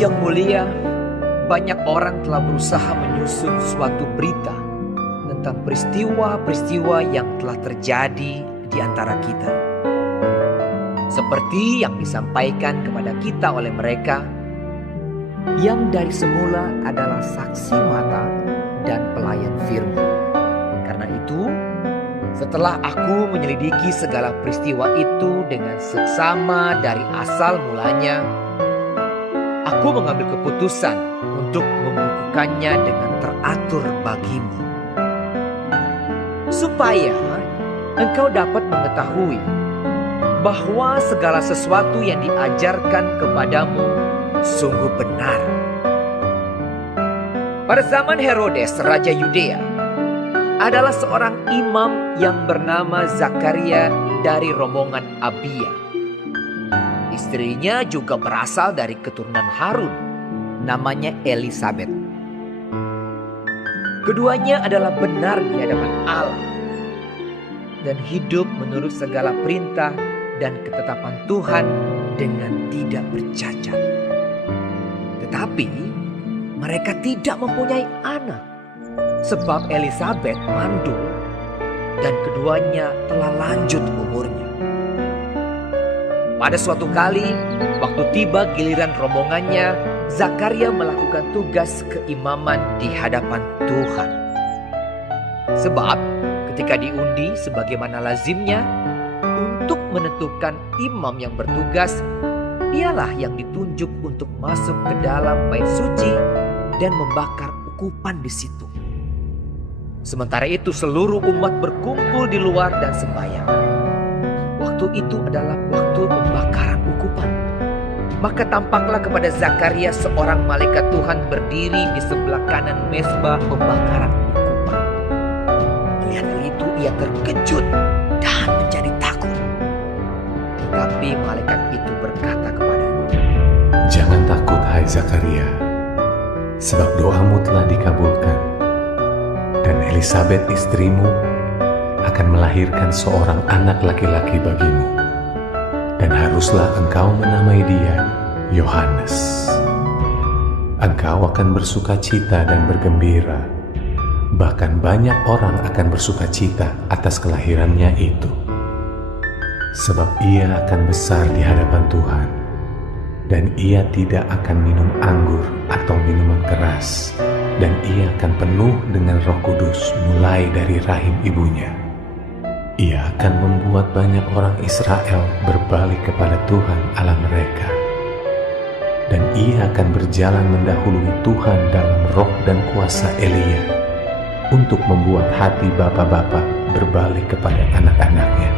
yang mulia, banyak orang telah berusaha menyusun suatu berita tentang peristiwa-peristiwa yang telah terjadi di antara kita. Seperti yang disampaikan kepada kita oleh mereka yang dari semula adalah saksi mata dan pelayan firman. Karena itu, setelah aku menyelidiki segala peristiwa itu dengan seksama dari asal mulanya, aku mengambil keputusan untuk membukukannya dengan teratur bagimu, supaya engkau dapat mengetahui bahwa segala sesuatu yang diajarkan kepadamu sungguh benar. Pada zaman Herodes, Raja Yudea, adalah seorang imam yang bernama Zakaria dari rombongan Abia. Istrinya juga berasal dari keturunan Harun, namanya Elisabet. Keduanya adalah benar di hadapan Allah dan hidup menurut segala perintah dan ketetapan Tuhan dengan tidak bercacat. Tetapi mereka tidak mempunyai anak, sebab Elisabet mandul dan keduanya telah lanjut umurnya. Pada suatu kali, waktu tiba giliran rombongannya, Zakaria melakukan tugas keimaman di hadapan Tuhan. Sebab ketika diundi sebagaimana lazimnya untuk menentukan imam yang bertugas, dialah yang ditunjuk untuk masuk ke dalam bait suci dan membakar ukupan di situ. Sementara itu seluruh umat berkumpul di luar dan sembahyang. Waktu itu adalah waktu pembakaran ukupan. Maka tampaklah kepada Zakaria seorang malaikat Tuhan berdiri di sebelah kanan mezbah pembakaran ukupan. Melihat hal itu ia terkejut dan menjadi takut. Tetapi malaikat itu berkata kepadanya, "Jangan takut, hai Zakaria, sebab doamu telah dikabulkan. Dan Elisabet istrimu akan melahirkan seorang anak laki-laki bagimu. Dan haruslah engkau menamai dia Yohanes. Engkau akan bersuka cita dan bergembira. Bahkan banyak orang akan bersuka cita atas kelahirannya itu. Sebab ia akan besar di hadapan Tuhan. Dan ia tidak akan minum anggur atau minuman keras. Dan ia akan penuh dengan Roh Kudus mulai dari rahim ibunya. Ia akan membuat banyak orang Israel berbalik kepada Tuhan Allah mereka. Dan ia akan berjalan mendahului Tuhan dalam roh dan kuasa Elia, untuk membuat hati bapa-bapa berbalik kepada anak-anaknya,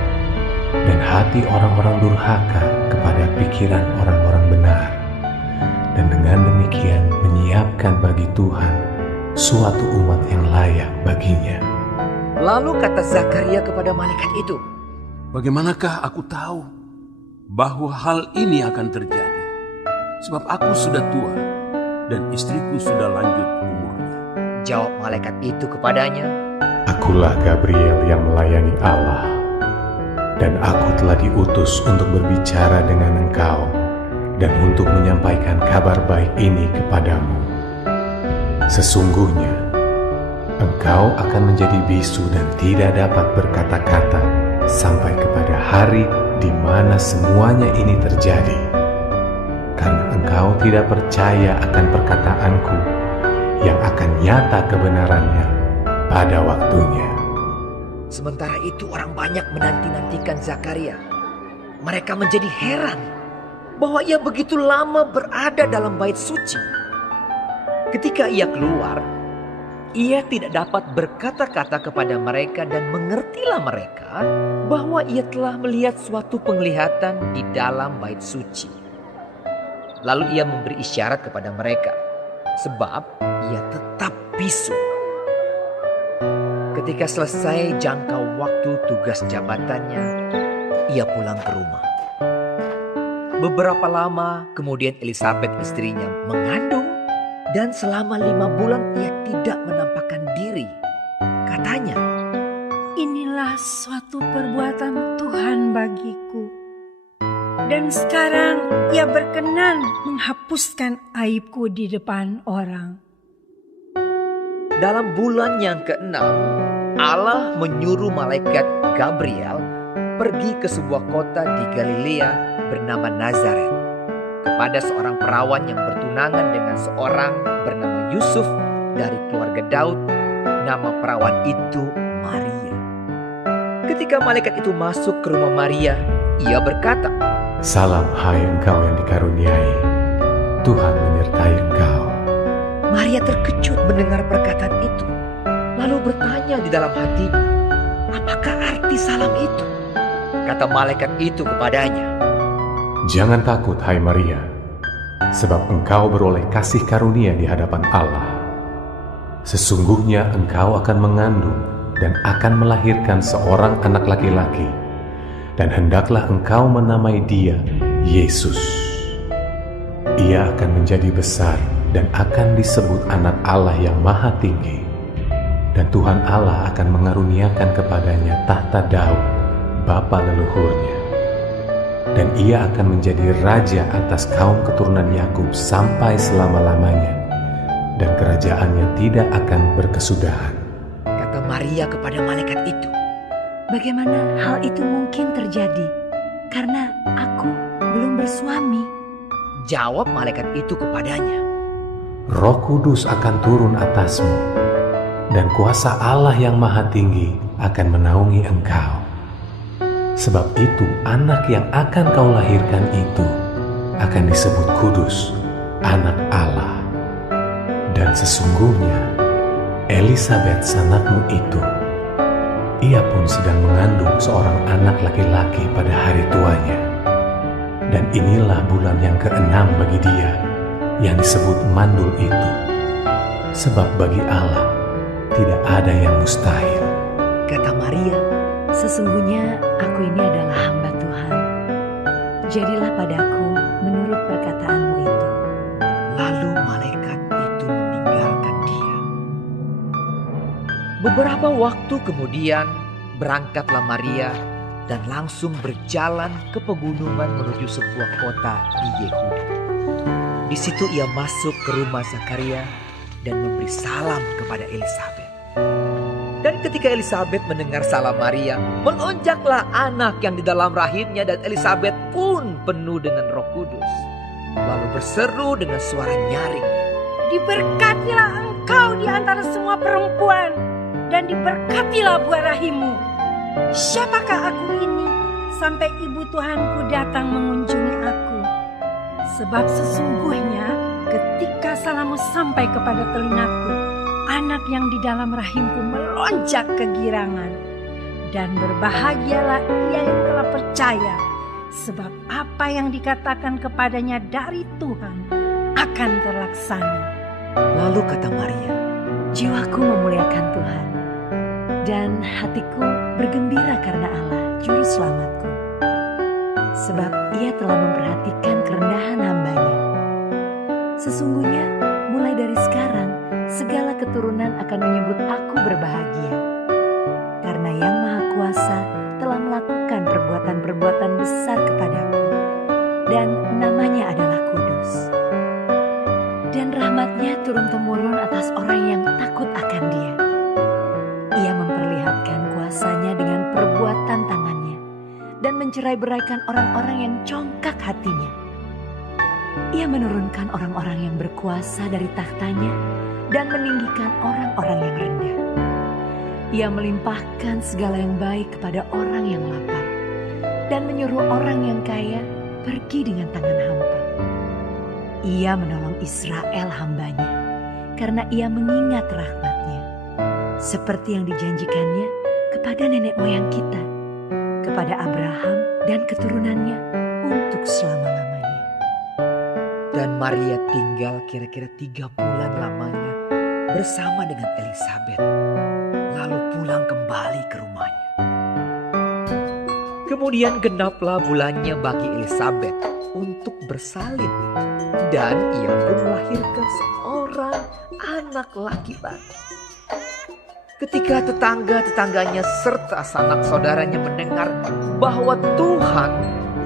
dan hati orang-orang durhaka kepada pikiran orang-orang benar. Dan dengan demikian menyiapkan bagi Tuhan suatu umat yang layak baginya." Lalu kata Zakaria kepada malaikat itu, "Bagaimanakah aku tahu bahwa hal ini akan terjadi? Sebab aku sudah tua dan istriku sudah lanjut umurnya." Jawab malaikat itu kepadanya, "Akulah Gabriel yang melayani Allah, dan aku telah diutus untuk berbicara dengan engkau dan untuk menyampaikan kabar baik ini kepadamu. Sesungguhnya engkau akan menjadi bisu dan tidak dapat berkata-kata sampai kepada hari di mana semuanya ini terjadi, karena engkau tidak percaya akan perkataanku yang akan nyata kebenarannya pada waktunya." Sementara itu orang banyak menanti-nantikan Zakaria. Mereka menjadi heran bahwa ia begitu lama berada dalam bait suci. Ketika ia keluar, ia tidak dapat berkata-kata kepada mereka dan mengertilah mereka bahwa ia telah melihat suatu penglihatan di dalam bait suci. Lalu ia memberi isyarat kepada mereka, sebab ia tetap bisu. Ketika selesai jangka waktu tugas jabatannya, ia pulang ke rumah. Beberapa lama kemudian Elisabet istrinya mengandung, dan selama 5 bulan ia tidak menampakkan diri. Katanya, "Inilah suatu perbuatan Tuhan bagiku." Dan sekarang ia berkenan menghapuskan aibku di depan orang. Dalam bulan yang ke-6, Allah menyuruh malaikat Gabriel pergi ke sebuah kota di Galilea bernama Nazaret kepada seorang perawan yang bertunangan dengan seorang bernama Yusuf dari keluarga Daud. Nama perawan itu Maria. Ketika malaikat itu masuk ke rumah Maria, ia berkata, Salam hai engkau yang dikaruniai, Tuhan menyertai engkau. Maria terkejut mendengar perkataan itu, lalu bertanya di dalam hatinya, apakah arti salam itu? Kata malaikat itu kepadanya, Jangan takut hai Maria, sebab engkau beroleh kasih karunia di hadapan Allah. Sesungguhnya engkau akan mengandung dan akan melahirkan seorang anak laki-laki, dan hendaklah engkau menamai dia Yesus. Ia akan menjadi besar dan akan disebut anak Allah yang maha tinggi. Dan Tuhan Allah akan mengaruniakan kepadanya tahta Daud, bapa leluhurnya. Dan ia akan menjadi raja atas kaum keturunan Yakub sampai selama-lamanya. Dan kerajaannya tidak akan berkesudahan. Kata Maria kepada malaikat itu, Bagaimana hal itu mungkin terjadi? Karena aku belum bersuami. Jawab malaikat itu kepadanya, Roh Kudus akan turun atasmu, dan kuasa Allah yang maha tinggi akan menaungi engkau. Sebab itu anak yang akan kau lahirkan itu akan disebut kudus, anak Allah. Dan sesungguhnya Elisabet sanakmu itu, ia pun sedang mengandung seorang anak laki-laki pada hari tuanya. Dan inilah bulan yang ke-6 bagi dia, yang disebut mandul itu. Sebab bagi Allah tidak ada yang mustahil. kata Maria, Sesungguhnya aku ini adalah hamba Tuhan. Jadilah padaku menurut perkataanmu itu. lalu malaikat itu meninggalkan dia. Beberapa waktu kemudian berangkatlah Maria dan langsung berjalan ke pegunungan menuju sebuah kota di Yehuda. Di situ ia masuk ke rumah Zakaria dan memberi salam kepada Elisabet. Dan ketika Elisabet mendengar salam Maria, melonjaklah anak yang di dalam rahimnya dan Elisabet pun penuh dengan Roh Kudus. Lalu berseru dengan suara nyaring, Diberkatilah engkau di antara semua perempuan, dan diberkatilah buah rahimmu. Siapakah aku ini sampai ibu Tuhanku datang mengunjungi aku? Sebab sesungguhnya ketika salammu sampai kepada telingaku, anak yang di dalam rahimku melonjak kegirangan. Dan berbahagialah ia yang telah percaya, sebab apa yang dikatakan kepadanya dari Tuhan akan terlaksana. lalu kata Maria, Jiwaku memuliakan Tuhan, dan hatiku bergembira karena Allah, Juru Selamatku. Sebab ia telah memperhatikan kerendahan hamba-Nya. Sesungguhnya mulai dari sekarang, segala keturunan akan menyebut aku berbahagia. Karena Yang Maha Kuasa telah melakukan perbuatan-perbuatan besar kepadaku, dan namanya adalah kudus. Dan rahmat-Nya turun-temurun atas orang yang takut akan Dia. Ia memperlihatkan kuasa-Nya dengan perbuatan tangannya, dan mencerai-beraikan orang-orang yang congkak hatinya. Ia menurunkan orang-orang yang berkuasa dari tahtanya, dan meninggikan orang-orang yang rendah. Ia melimpahkan segala yang baik kepada orang yang lapar, dan menyuruh orang yang kaya pergi dengan tangan hampa. Ia menolong Israel hamba-Nya, karena ia mengingat rahmat-Nya, seperti yang dijanjikannya kepada nenek moyang kita, kepada Abraham dan keturunannya untuk selama-lamanya. dan Maria tinggal kira-kira 3 bulan lamanya bersama dengan Elisabet, lalu pulang kembali ke rumahnya. Kemudian genaplah bulannya bagi Elisabet untuk bersalin, dan ia pun melahirkan seorang anak laki-laki. Ketika tetangga-tetangganya serta sanak saudaranya mendengar bahwa Tuhan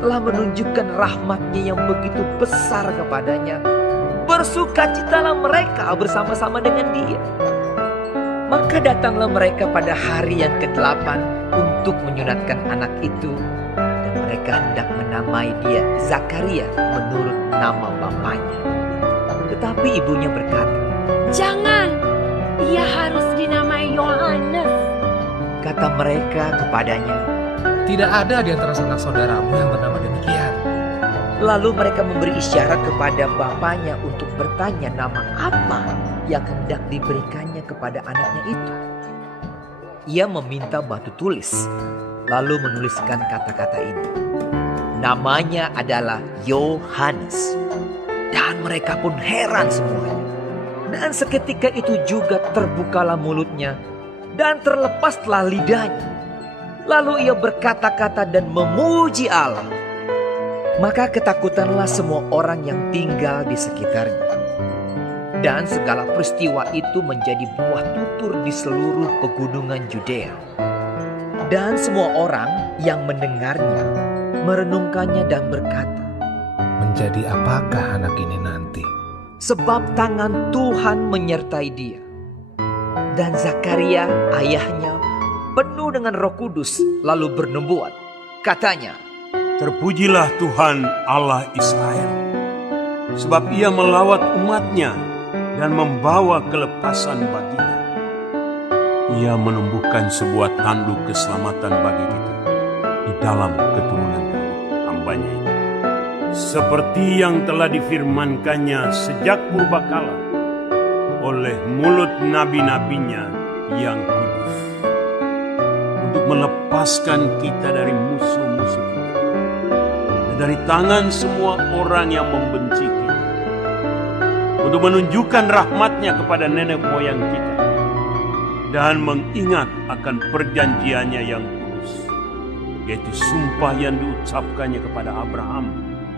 telah menunjukkan rahmat-Nya yang begitu besar kepadanya, bersukacitalah mereka bersama-sama dengan Dia. Maka datanglah mereka pada hari yang ke-8 untuk menyunatkan anak itu, dan mereka hendak menamai dia Zakaria menurut nama bapaknya. Tetapi ibunya berkata, "Jangan, ia harus dinamai Yohanes." kata mereka kepadanya. Tidak ada di antara sanak saudaramu yang bernama demikian. Lalu mereka memberi isyarat kepada bapaknya untuk bertanya nama apa yang hendak diberikannya kepada anaknya itu. Ia meminta batu tulis, lalu menuliskan kata-kata ini. Namanya adalah Yohanes. Dan mereka pun heran semuanya. Dan seketika itu juga terbukalah mulutnya dan terlepaslah lidahnya. Lalu ia berkata-kata dan memuji Allah. Maka ketakutanlah semua orang yang tinggal di sekitarnya. Dan segala peristiwa itu menjadi buah tutur di seluruh pegunungan Yudea. Dan semua orang yang mendengarnya merenungkannya dan berkata, Menjadi apakah anak ini nanti? sebab tangan Tuhan menyertai dia. Dan Zakaria ayahnya penuh dengan Roh Kudus lalu bernubuat. Katanya, Terpujilah Tuhan Allah Israel, sebab ia melawat umatnya dan membawa kelepasan baginya. Ia menumbuhkan sebuah tanduk keselamatan bagi kita di dalam keturunan Daud, hambanya itu. Seperti yang telah difirmankannya sejak purbakala oleh mulut nabi-nabinya yang kudus, untuk melepaskan kita dari musuh-musuh kita, dan dari tangan semua orang yang membenci kita, untuk menunjukkan rahmat-Nya kepada nenek moyang kita, dan mengingat akan perjanjiannya yang kudus, yaitu sumpah yang diucapkannya kepada Abraham,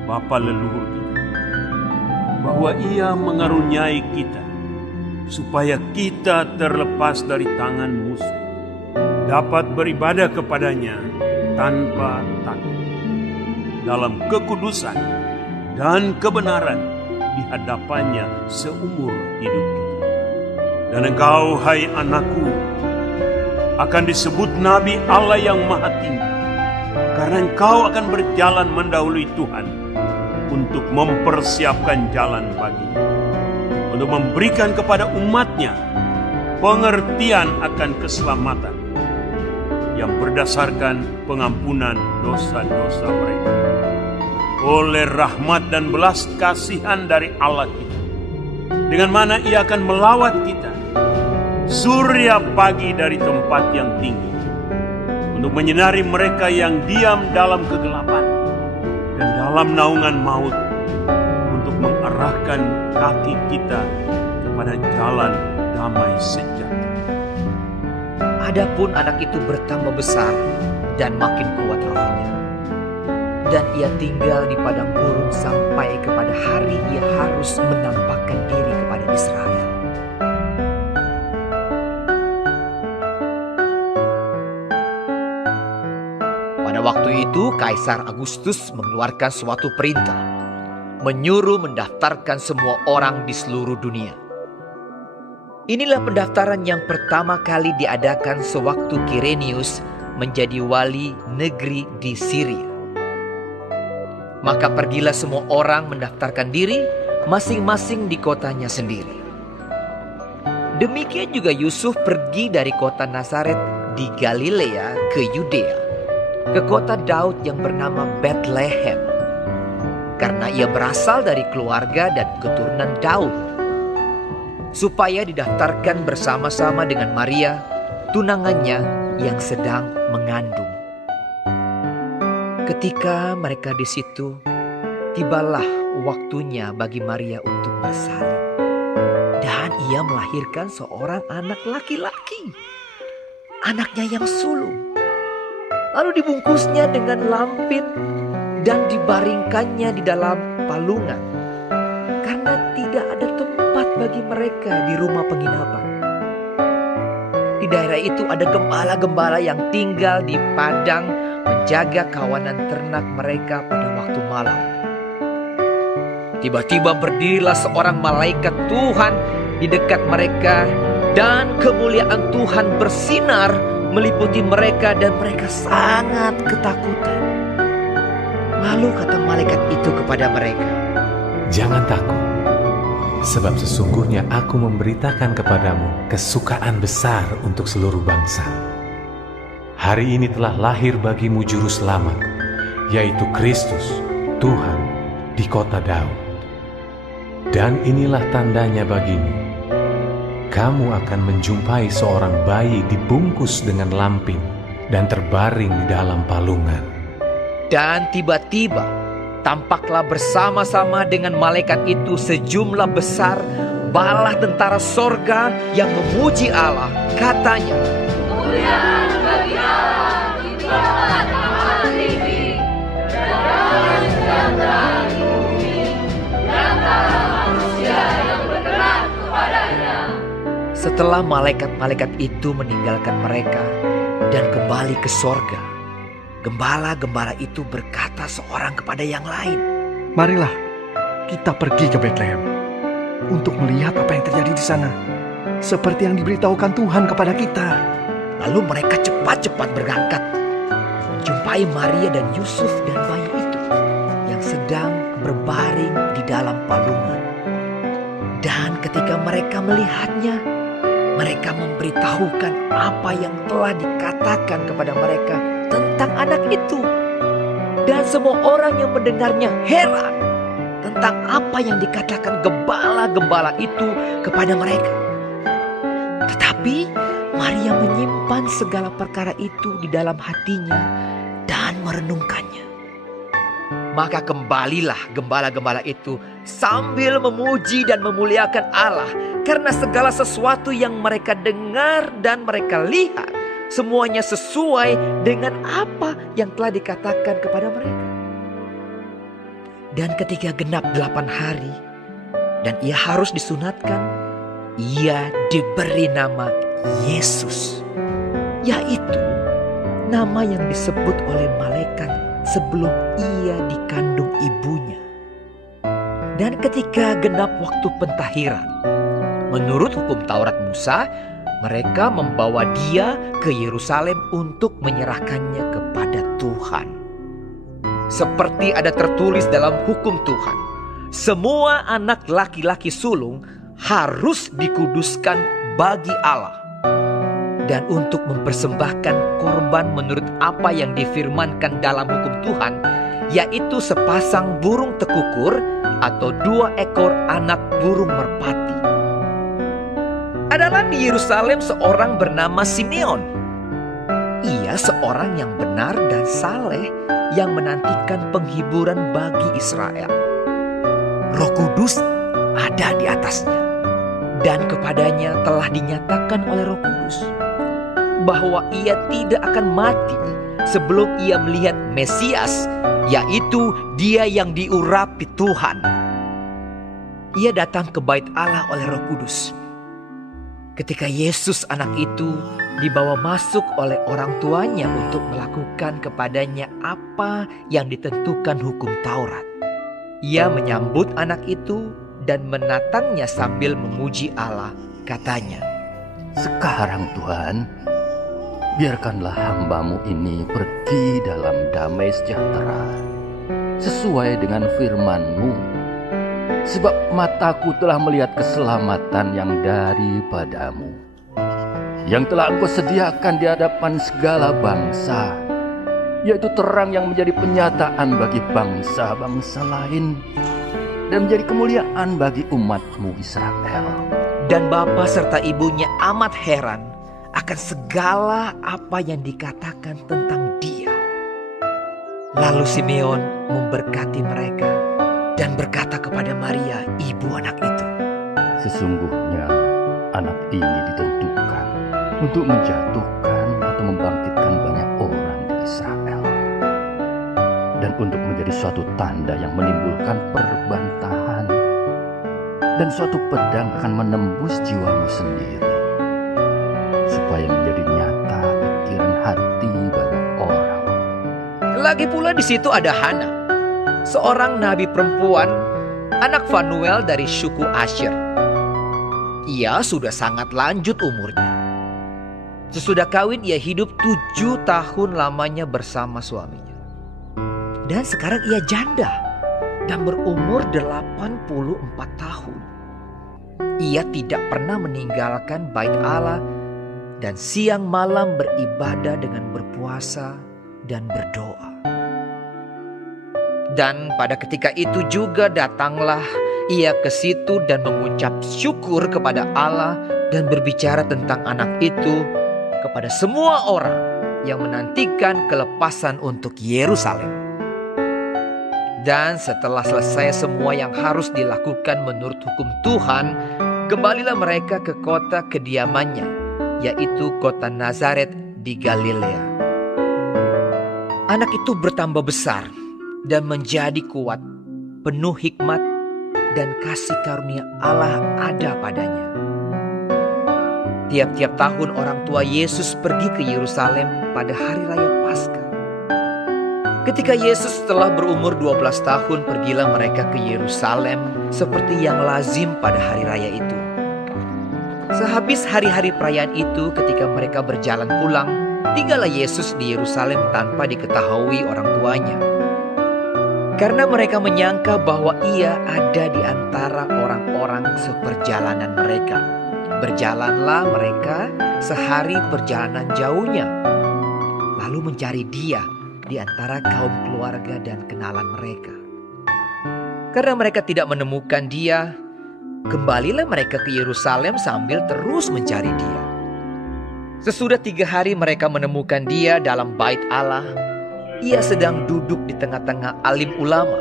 bapa leluhur kita, bahwa Ia mengaruniai kita, supaya kita terlepas dari tangan musuh, dapat beribadah kepadanya tanpa takut, dalam kekudusan dan kebenaran di hadapannya seumur hidup kita. Dan engkau, hai anakku, akan disebut Nabi Allah yang Maha Tinggi, karena engkau akan berjalan mendahului Tuhan untuk mempersiapkan jalan baginya, untuk memberikan kepada umatnya pengertian akan keselamatan yang berdasarkan pengampunan dosa-dosa mereka, oleh rahmat dan belas kasihan dari Allah kita, dengan mana Ia akan melawat kita surya pagi dari tempat yang tinggi, untuk menyinari mereka yang diam dalam kegelapan dan dalam naungan maut, untuk mengarahkan kaki kita kepada jalan damai sejahtera. adapun anak itu bertambah besar dan makin kuat rohnya, dan ia tinggal di padang gurun sampai kepada hari ia harus menampakkan diri kepada Israel. Pada waktu itu Kaisar Agustus mengeluarkan suatu perintah, menyuruh mendaftarkan semua orang di seluruh dunia. Inilah pendaftaran yang pertama kali diadakan sewaktu Kirenius menjadi wali negeri di Syria. Maka pergilah semua orang mendaftarkan diri masing-masing di kotanya sendiri. Demikian juga Yusuf pergi dari kota Nazaret di Galilea ke Yudea, ke kota Daud yang bernama Bethlehem, karena ia berasal dari keluarga dan keturunan Daud, supaya didaftarkan bersama-sama dengan Maria, tunangannya yang sedang mengandung. Ketika mereka di situ, tibalah waktunya bagi Maria untuk bersalin, dan ia melahirkan seorang anak laki-laki, anaknya yang sulung. Lalu dibungkusnya dengan lampin dan dibaringkannya di dalam palungan, karena tidak ada tempat bagi mereka di rumah penginapan. Di daerah itu ada gembala-gembala yang tinggal di padang menjaga kawanan ternak mereka pada waktu malam. Tiba-tiba berdirilah seorang malaikat Tuhan di dekat mereka, dan kemuliaan Tuhan bersinar meliputi mereka dan mereka sangat ketakutan. Lalu kata malaikat itu kepada mereka, Jangan takut, sebab sesungguhnya aku memberitakan kepadamu kesukaan besar untuk seluruh bangsa. Hari ini telah lahir bagimu juru selamat, yaitu Kristus, Tuhan, di kota Daud. Dan inilah tandanya bagimu. Kamu akan menjumpai seorang bayi dibungkus dengan lampin dan terbaring di dalam palungan. dan tiba-tiba tampaklah bersama-sama dengan malaikat itu sejumlah besar bala tentara sorga yang memuji Allah. Katanya, Kemuliaan bagi Allah di tempat amat tinggi, dan sejahtera di bumi, di antara manusia yang berkenan kepadanya. setelah malaikat-malaikat itu meninggalkan mereka dan kembali ke sorga, gembala-gembala itu berkata seorang kepada yang lain, Marilah kita pergi ke Betlehem untuk melihat apa yang terjadi di sana, seperti yang diberitahukan Tuhan kepada kita. Lalu mereka cepat-cepat berangkat, menjumpai Maria dan Yusuf dan bayi itu yang sedang berbaring di dalam palungan. Dan ketika mereka melihatnya, mereka memberitahukan apa yang telah dikatakan kepada mereka tentang anak itu. Dan semua orang yang mendengarnya heran tentang apa yang dikatakan gembala-gembala itu kepada mereka. Tetapi Maria menyimpan segala perkara itu di dalam hatinya dan merenungkannya. Maka kembalilah gembala-gembala itu sambil memuji dan memuliakan Allah karena segala sesuatu yang mereka dengar dan mereka lihat, semuanya sesuai dengan apa yang telah dikatakan kepada mereka. Dan ketika genap 8 hari dan ia harus disunatkan, ia diberi nama Yesus, yaitu nama yang disebut oleh malaikat sebelum ia dikandung ibunya. Dan ketika genap waktu pentahiran, menurut hukum Taurat Musa, mereka membawa dia ke Yerusalem untuk menyerahkannya kepada Tuhan. Seperti ada tertulis dalam hukum Tuhan, semua anak laki-laki sulung harus dikuduskan bagi Allah. Dan untuk mempersembahkan korban menurut apa yang difirmankan dalam hukum Tuhan, yaitu sepasang burung tekukur atau 2 ekor anak burung merpati. Adalah di Yerusalem seorang bernama Simeon. Ia seorang yang benar dan saleh yang menantikan penghiburan bagi Israel. Roh Kudus ada di atasnya, dan kepadanya telah dinyatakan oleh Roh Kudus bahwa ia tidak akan mati sebelum ia melihat Mesias, yaitu Dia yang diurapi Tuhan. Ia datang ke bait Allah oleh Roh Kudus. Ketika Yesus anak itu dibawa masuk oleh orang tuanya untuk melakukan kepadanya apa yang ditentukan hukum Taurat, ia menyambut anak itu dan menatangnya sambil memuji Allah. Katanya, Sekarang Tuhan, biarkanlah hamba-Mu ini pergi dalam damai sejahtera, sesuai dengan firman-Mu. Sebab mataku telah melihat keselamatan yang daripada-Mu, yang telah Engkau sediakan di hadapan segala bangsa, yaitu terang yang menjadi penyataan bagi bangsa-bangsa lain, dan menjadi kemuliaan bagi umat-Mu Israel. dan bapa serta ibunya amat heran akan segala apa yang dikatakan tentang Dia. Lalu Simeon memberkati mereka dan berkata kepada Maria, ibu anak itu, Sesungguhnya anak ini ditentukan untuk menjatuhkan atau membangkitkan banyak orang di Israel, dan untuk menjadi suatu tanda yang menimbulkan perbantahan, dan suatu pedang akan menembus jiwamu sendiri, supaya menjadi nyata pikiran hati banyak orang. Lagi pula di situ ada Hana, seorang nabi perempuan, anak Fanuel dari suku Asher. Ia sudah sangat lanjut umurnya. Sesudah kawin ia hidup 7 tahun lamanya bersama suaminya. Dan sekarang ia janda dan berumur 84 tahun. Ia tidak pernah meninggalkan bait Allah dan siang malam beribadah dengan berpuasa dan berdoa. Dan pada ketika itu juga datanglah ia ke situ dan mengucap syukur kepada Allah dan berbicara tentang anak itu kepada semua orang yang menantikan kelepasan untuk Yerusalem. Dan setelah selesai semua yang harus dilakukan menurut hukum Tuhan, kembalilah mereka ke kota kediamannya, yaitu kota Nazaret di Galilea. Anak itu bertambah besar dan menjadi kuat, penuh hikmat dan kasih karunia Allah ada padanya. Tiap-tiap tahun orang tua Yesus pergi ke Yerusalem pada hari raya Paskah. Ketika Yesus telah berumur 12 tahun, pergilah mereka ke Yerusalem seperti yang lazim pada hari raya itu. Sehabis hari-hari perayaan itu, ketika mereka berjalan pulang, tinggallah Yesus di Yerusalem tanpa diketahui orang tuanya. Karena mereka menyangka bahwa ia ada di antara orang-orang seperjalanan mereka. Berjalanlah mereka sehari perjalanan jauhnya, lalu mencari dia di antara kaum keluarga dan kenalan mereka. Karena mereka tidak menemukan dia, kembalilah mereka ke Yerusalem sambil terus mencari dia. Sesudah 3 hari mereka menemukan dia dalam bait Allah. Ia sedang duduk di tengah-tengah alim ulama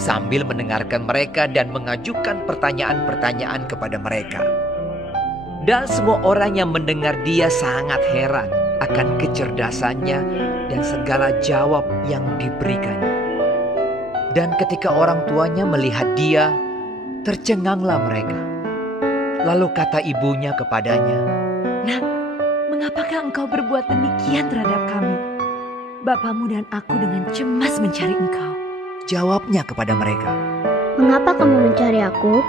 sambil mendengarkan mereka dan mengajukan pertanyaan-pertanyaan kepada mereka. Dan semua orang yang mendengar dia sangat heran akan kecerdasannya dan segala jawab yang diberikannya. Dan ketika orang tuanya melihat dia, tercenganglah mereka. Lalu kata ibunya kepadanya, "Nak, mengapakah engkau berbuat demikian terhadap kami? Bapamu dan aku dengan cemas mencari engkau." Jawabnya kepada mereka, "Mengapa kamu mencari aku?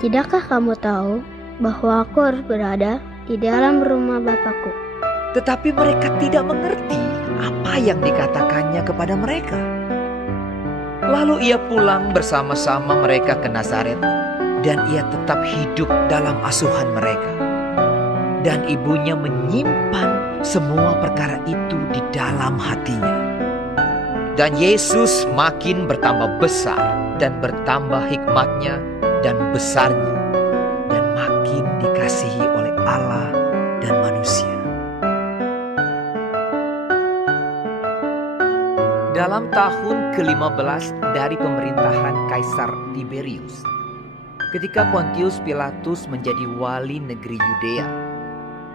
Tidakkah kamu tahu bahwa aku harus berada di dalam rumah Bapakku?" Tetapi mereka tidak mengerti apa yang dikatakannya kepada mereka. Lalu ia pulang bersama-sama mereka ke Nazaret, dan ia tetap hidup dalam asuhan mereka. Dan ibunya menyimpan semua perkara itu di dalam hatinya. Dan Yesus makin bertambah besar dan bertambah hikmatnya dan besarnya, dan makin dikasihi oleh Allah dan manusia. Dalam tahun ke-15 dari pemerintahan Kaisar Tiberius, ketika Pontius Pilatus menjadi wali negeri Yudea,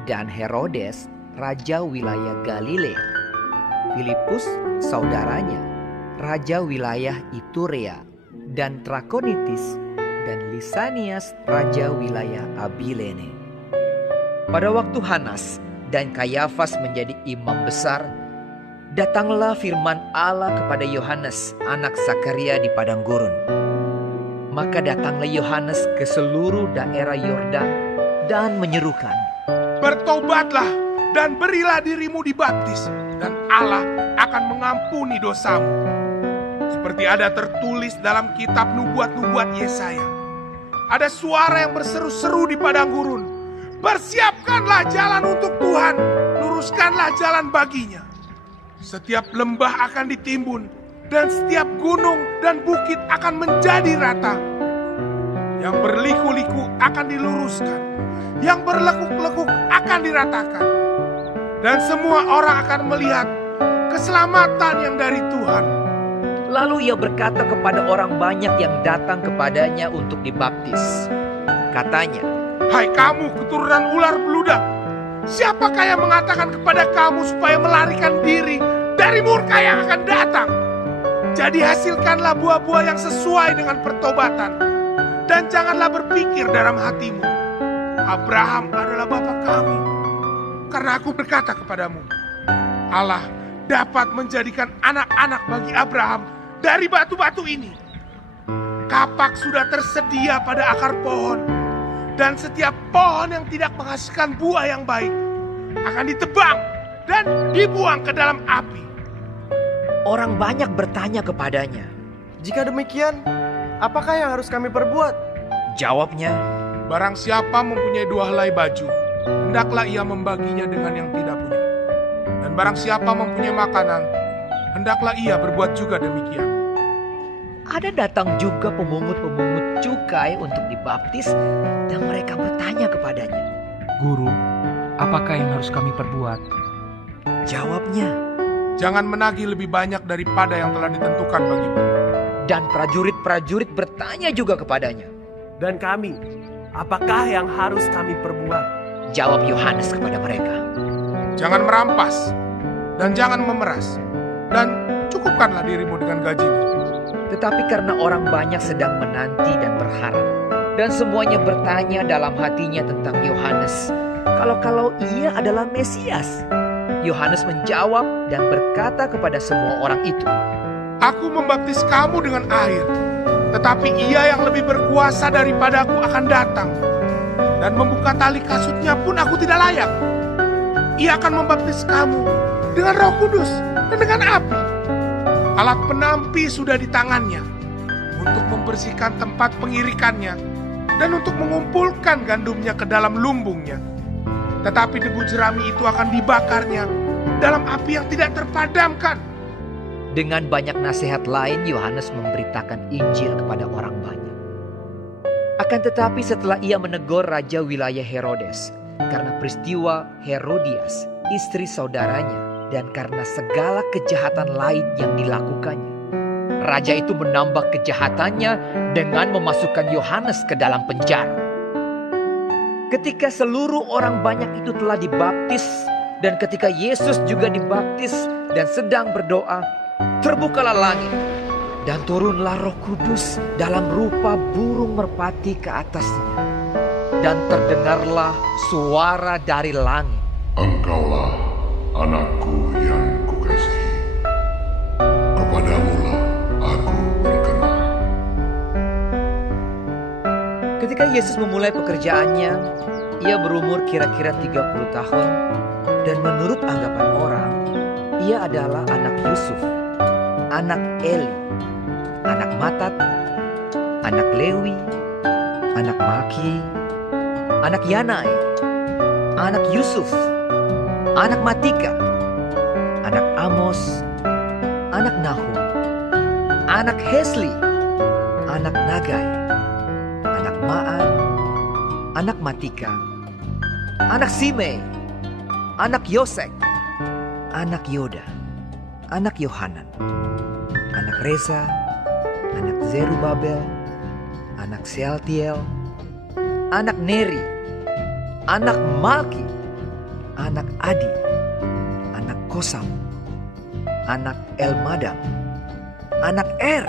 dan Herodes raja wilayah Galilea, Filipus saudaranya raja wilayah Iturea, dan Trakonitis dan Lisanias raja wilayah Abilene. Pada waktu Hanas dan Kayafas menjadi imam besar, datanglah firman Allah kepada Yohanes, anak Zakaria di padang gurun. Maka datanglah Yohanes ke seluruh daerah Yordan dan menyerukan, "Bertobatlah dan berilah dirimu dibaptis, dan Allah akan mengampuni dosamu. Seperti ada tertulis dalam kitab nubuat-nubuat Yesaya. Ada suara yang berseru-seru di padang gurun, persiapkanlah jalan untuk Tuhan, luruskanlah jalan baginya. Setiap lembah akan ditimbun, dan setiap gunung dan bukit akan menjadi rata. Yang berliku-liku akan diluruskan, yang berlekuk-lekuk akan diratakan. Dan semua orang akan melihat keselamatan yang dari Tuhan." Lalu ia berkata kepada orang banyak yang datang kepadanya untuk dibaptis. Katanya, "Hai kamu keturunan ular beludak, siapakah yang mengatakan kepada kamu supaya melarikan diri dari murka yang akan datang? Jadi hasilkanlah buah-buah yang sesuai dengan pertobatan, dan janganlah berpikir dalam hatimu, Abraham adalah bapa kami. Karena aku berkata kepadamu, Allah dapat menjadikan anak-anak bagi Abraham dari batu-batu ini. Kapak sudah tersedia pada akar pohon, dan setiap pohon yang tidak menghasilkan buah yang baik akan ditebang dan dibuang ke dalam api. Orang banyak bertanya kepadanya. Jika demikian, apakah yang harus kami perbuat? Jawabnya, Barang siapa mempunyai 2 helai baju, hendaklah ia membaginya dengan yang tidak punya. Dan barang siapa mempunyai makanan, hendaklah ia berbuat juga demikian. ada datang juga pemungut-pemungut cukai untuk dibaptis dan mereka bertanya kepadanya. Guru, apakah yang harus kami perbuat? Jawabnya, Jangan menagih lebih banyak daripada yang telah ditentukan bagimu. dan prajurit-prajurit bertanya juga kepadanya. Dan kami, apakah yang harus kami perbuat? Jawab Yohanes kepada mereka, Jangan merampas, dan jangan memeras, dan cukupkanlah dirimu dengan gajimu. tetapi karena orang banyak sedang menanti dan berharap, dan semuanya bertanya dalam hatinya tentang Yohanes, kalau ia adalah Mesias. Yohanes menjawab dan berkata kepada semua orang itu, Aku membaptis kamu dengan air, tetapi ia yang lebih berkuasa daripadaku akan datang. Dan membuka tali kasutnya pun aku tidak layak. Ia akan membaptis kamu dengan Roh Kudus dan dengan api. Alat penampi sudah di tangannya untuk membersihkan tempat pengirikannya dan untuk mengumpulkan gandumnya ke dalam lumbungnya. Tetapi debu jerami itu akan dibakarnya dalam api yang tidak terpadamkan. Dengan banyak nasihat lain, Yohanes memberitakan Injil kepada orang banyak. Akan tetapi setelah ia menegur raja wilayah Herodes, karena peristiwa Herodias, istri saudaranya, dan karena segala kejahatan lain yang dilakukannya, raja itu menambah kejahatannya dengan memasukkan Yohanes ke dalam penjara. Ketika seluruh orang banyak itu telah dibaptis, dan ketika Yesus juga dibaptis dan sedang berdoa, terbukalah langit, dan turunlah Roh Kudus dalam rupa burung merpati ke atasnya. Dan terdengarlah suara dari langit. Engkaulah anakku yang kukasihi. Kepadamulah aku berkenan. Ketika Yesus memulai pekerjaannya, ia berumur kira-kira 30 tahun. Dan menurut anggapan orang, ia adalah anak Yusuf, anak Eli, anak Matat, anak Lewi, anak Malki, anak Yanai, anak Yusuf, anak Matika, anak Amos, anak Nahum, anak Hesli, anak Nagai, anak Ma'an, anak Matika, anak Simei, anak Yosek, anak Yoda, anak Yohanan, anak Resa, anak Zerubabel, anak Sealtiel, anak Neri, anak Malki, anak Adi, anak Kosam, anak Elmadam, anak Er,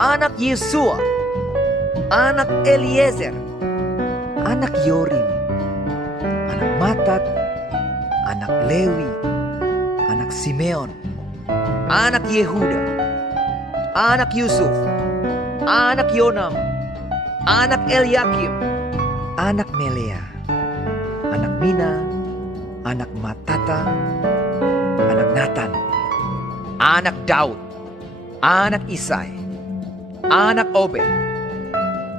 anak Yesua, anak Eliezer, anak Yorim, anak Matat, anak Lewi, anak Simeon, anak Yehuda, anak Yusuf, anak Yonam, anak Eliakim, anak Melea, anak Mina, anak Matata, anak Natan, anak Daud, anak Isai, anak Obed,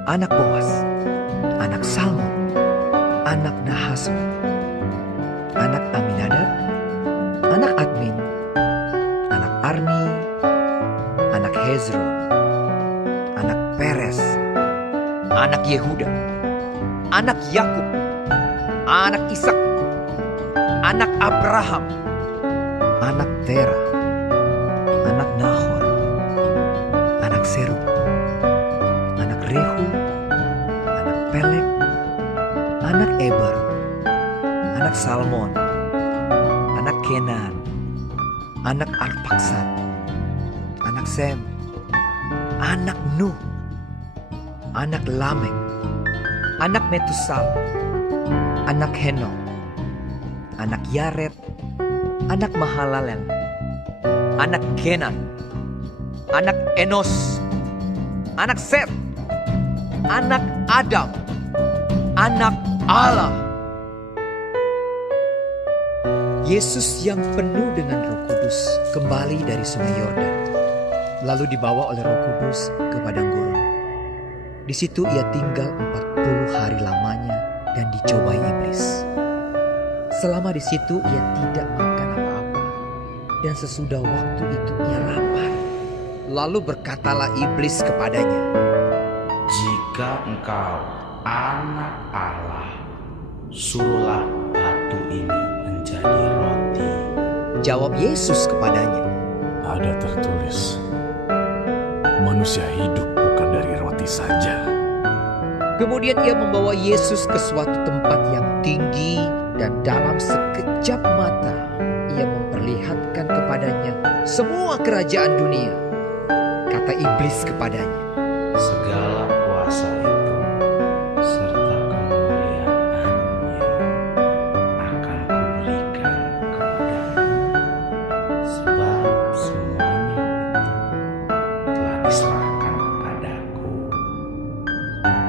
anak Boas, anak Salmon, anak Nahason, anak Aminadab, anak Admin, anak Arni, anak Hezron, anak Peres, anak Yehuda, anak Yakub, anak Ishak, anak Abraham, anak Tera, anak Nahor, anak Serug, anak Rehu, anak Pelek, anak Eber, anak Salmon, anak Kenan, anak Arpaksad, anak Sem, anak Nuh, anak Lamek, anak Metusal, anak Henok, anak Yared, anak Mahalalel, anak Kenan, anak Enos, anak Set, anak Adam, anak Allah. Yesus yang penuh dengan Roh Kudus kembali dari Sungai Yordan, lalu dibawa oleh Roh Kudus ke padang gurun. Di situ ia tinggal 40 hari lamanya dan dicobai iblis. Selama di situ ia tidak makan apa-apa, dan sesudah waktu itu ia lapar. Lalu berkatalah iblis kepadanya, "Jika engkau anak Allah, suruhlah batu ini menjadi roti." Jawab Yesus kepadanya, "Ada tertulis, manusia hidup bukan dari roti saja." Kemudian ia membawa Yesus ke suatu tempat yang tinggi, dan dalam sekejap mata ia memperlihatkan kepadanya semua kerajaan dunia. Kata iblis kepadanya, "Segala kuasa itu serta kemuliaannya akan kuberikan kepadamu, sebab semuanya itu telah diserahkan kepadaku,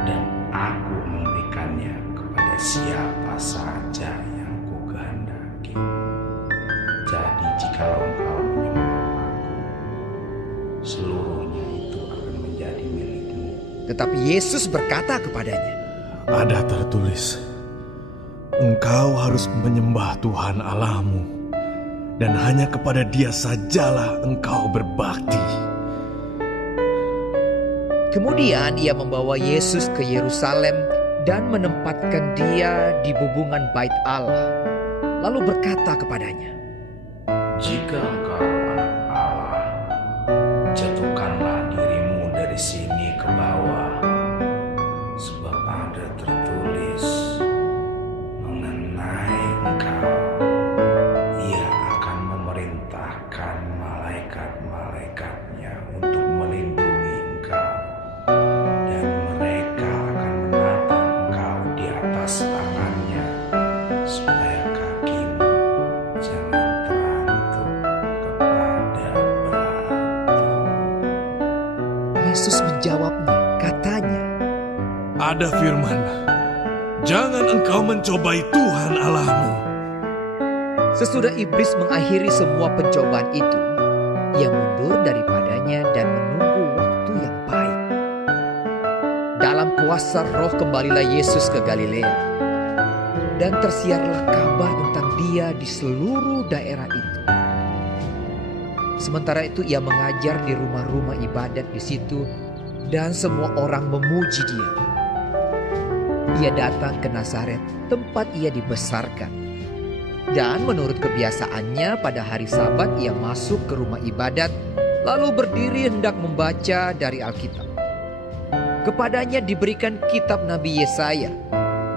dan aku memberikannya kepada siapa saja yang kukehendaki. Jadi jikalau engkau menyembah aku, seluruhnya itu akan menjadi milikmu." Tetapi Yesus berkata kepadanya, "Ada tertulis, engkau harus menyembah Tuhan Allahmu, dan hanya kepada Dia sajalah engkau berbakti." Kemudian ia membawa Yesus ke Yerusalem dan menempatkan dia di bubungan bait Allah. Lalu berkata kepadanya, "Jika engkau anak Allah, jatuhkanlah dirimu dari sini ke bawah, sebab ada tertulis mengenai engkau, Ia akan memerintahkan malaikat-malaikatnya untuk melindungi engkau, dan mereka akan menatang engkau di atas tangannya, supaya kakimu jangan terantuk kepada batu." Yesus menjawabnya, katanya, Ada firman, "Jangan engkau mencobai Tuhan Allahmu." Sesudah iblis mengakhiri semua pencobaan itu, ia mundur daripadanya dan menunggu waktu yang baik. Dalam kuasa Roh kembalilah Yesus ke Galilea, dan tersiarlah kabar tentang dia di seluruh daerah itu. Sementara itu ia mengajar di rumah-rumah ibadat di situ, dan semua orang memuji dia. Ia datang ke Nazaret, tempat ia dibesarkan. Dan menurut kebiasaannya pada hari Sabat ia masuk ke rumah ibadat, lalu berdiri hendak membaca dari Alkitab. Kepadanya diberikan kitab Nabi Yesaya,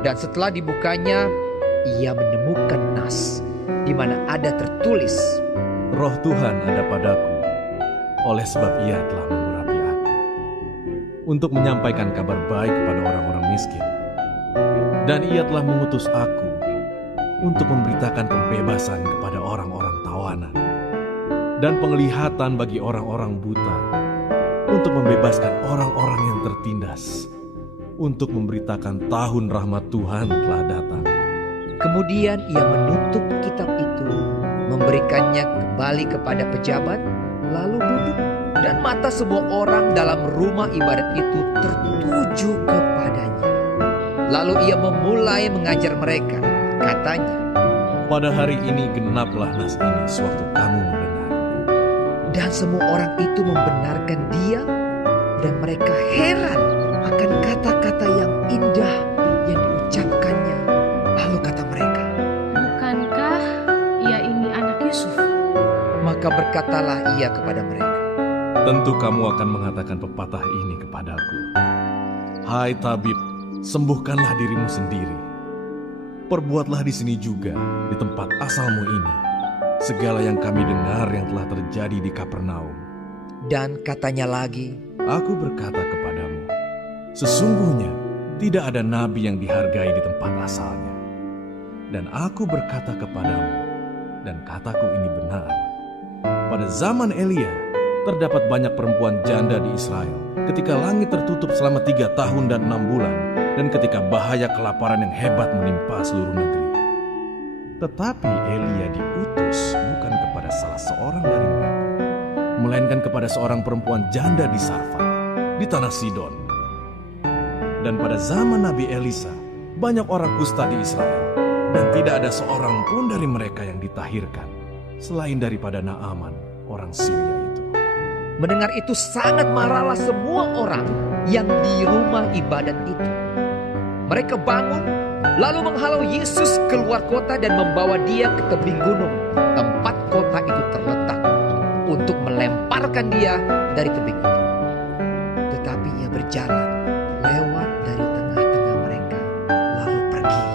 dan setelah dibukanya ia menemukan nas di mana ada tertulis, Roh Tuhan ada padaku, oleh sebab Ia telah mengurapi aku, untuk menyampaikan kabar baik kepada orang-orang miskin. Dan Ia telah mengutus aku untuk memberitakan pembebasan kepada orang-orang tawanan, dan penglihatan bagi orang-orang buta, untuk membebaskan orang-orang yang tertindas, untuk memberitakan tahun rahmat Tuhan telah datang. Kemudian ia menutup kitab itu, memberikannya kembali kepada pejabat, lalu duduk, dan mata semua orang dalam rumah ibadat itu tertuju kepadanya. Lalu ia memulai mengajar mereka, katanya, Pada hari ini genaplah nas ini sewaktu kamu mendengar. Dan semua orang itu membenarkan dia, dan mereka heran akan kata-kata yang indah yang diucapkannya. Lalu kata mereka, "Bukankah ia ini anak Yusuf?" Maka berkatalah ia kepada mereka, Tentu kamu akan mengatakan pepatah ini kepadaku, Hai tabib, sembuhkanlah dirimu sendiri. Perbuatlah di sini juga, di tempat asalmu ini, segala yang kami dengar yang telah terjadi di Kapernaum. Dan katanya lagi, Aku berkata kepadamu, sesungguhnya tidak ada nabi yang dihargai di tempat asalnya. Dan aku berkata kepadamu, dan kataku ini benar. Pada zaman Elia, terdapat banyak perempuan janda di Israel ketika langit tertutup selama 3 tahun dan 6 bulan, dan ketika bahaya kelaparan yang hebat menimpa seluruh negeri. Tetapi Elia diutus bukan kepada salah seorang dari mereka, melainkan kepada seorang perempuan janda di Sarfat, di tanah Sidon. Dan pada zaman Nabi Elisa, banyak orang kusta di Israel, dan tidak ada seorang pun dari mereka yang ditahirkan, selain daripada Naaman, orang Syria itu. Mendengar itu sangat marahlah semua orang yang di rumah ibadat itu. Mereka bangun, lalu menghalau Yesus keluar kota dan membawa dia ke tebing gunung, tempat kota itu terletak, untuk melemparkan dia dari tebing itu. Tetapi ia berjalan lewat dari tengah-tengah mereka, lalu pergi.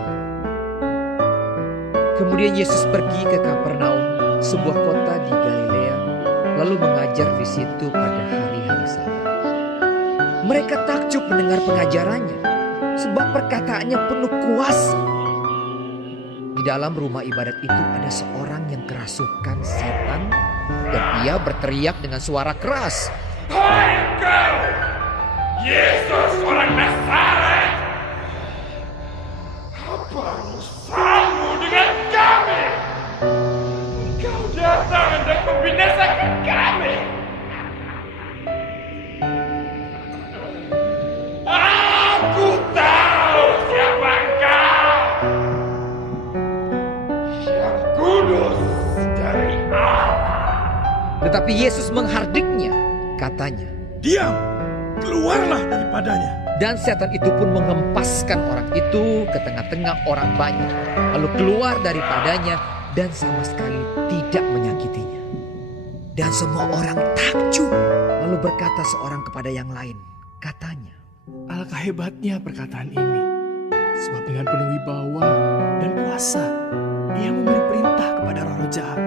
Kemudian Yesus pergi ke Kapernaum, sebuah kota di Galilea, lalu mengajar di situ pada hari-hari Sabat. Mereka takjub mendengar pengajarannya, sebab perkataannya penuh kuasa. Di dalam rumah ibadat itu ada seorang yang kerasukan setan, dan ia berteriak dengan suara keras, "Hai engkau, Yesus orang Nazaret! Apa urusanmu dengan kami? Engkau datang hendak membinasakan kami. Aku tahu siapa engkau, yang kudus dari Allah." Tetapi Yesus menghardiknya, katanya, "Diam, keluarlah daripadanya." Dan setan itu pun mengempaskan orang itu ke tengah-tengah orang banyak, lalu keluar daripadanya dan sama sekali tidak menyakitinya. Dan semua orang takjub, lalu berkata seorang kepada yang lain, katanya, "Alangkah hebatnya perkataan ini, sebab dengan penuh wibawa dan kuasa ia memberi perintah kepada roh-roh jahat,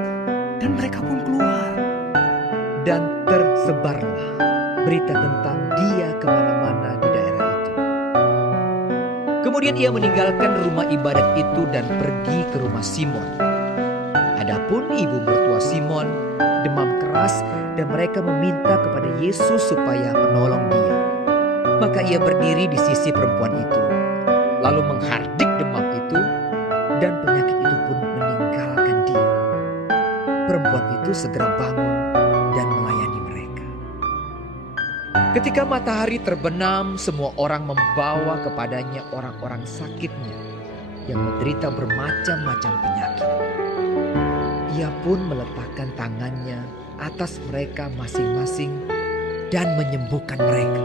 dan mereka pun keluar." Dan tersebarlah berita tentang dia kemana-mana di daerah itu. Kemudian ia meninggalkan rumah ibadat itu dan pergi ke rumah Simon. Adapun ibu mertua Simon demam keras, dan mereka meminta kepada Yesus supaya menolong dia. Maka ia berdiri di sisi perempuan itu, lalu menghardik demam itu, dan penyakit itu pun meninggalkan dia. Perempuan itu segera bangun dan melayani mereka. Ketika matahari terbenam, semua orang membawa kepadanya orang-orang sakitnya yang menderita bermacam-macam penyakit. Ia pun meletakkan tangannya atas mereka masing-masing dan menyembuhkan mereka.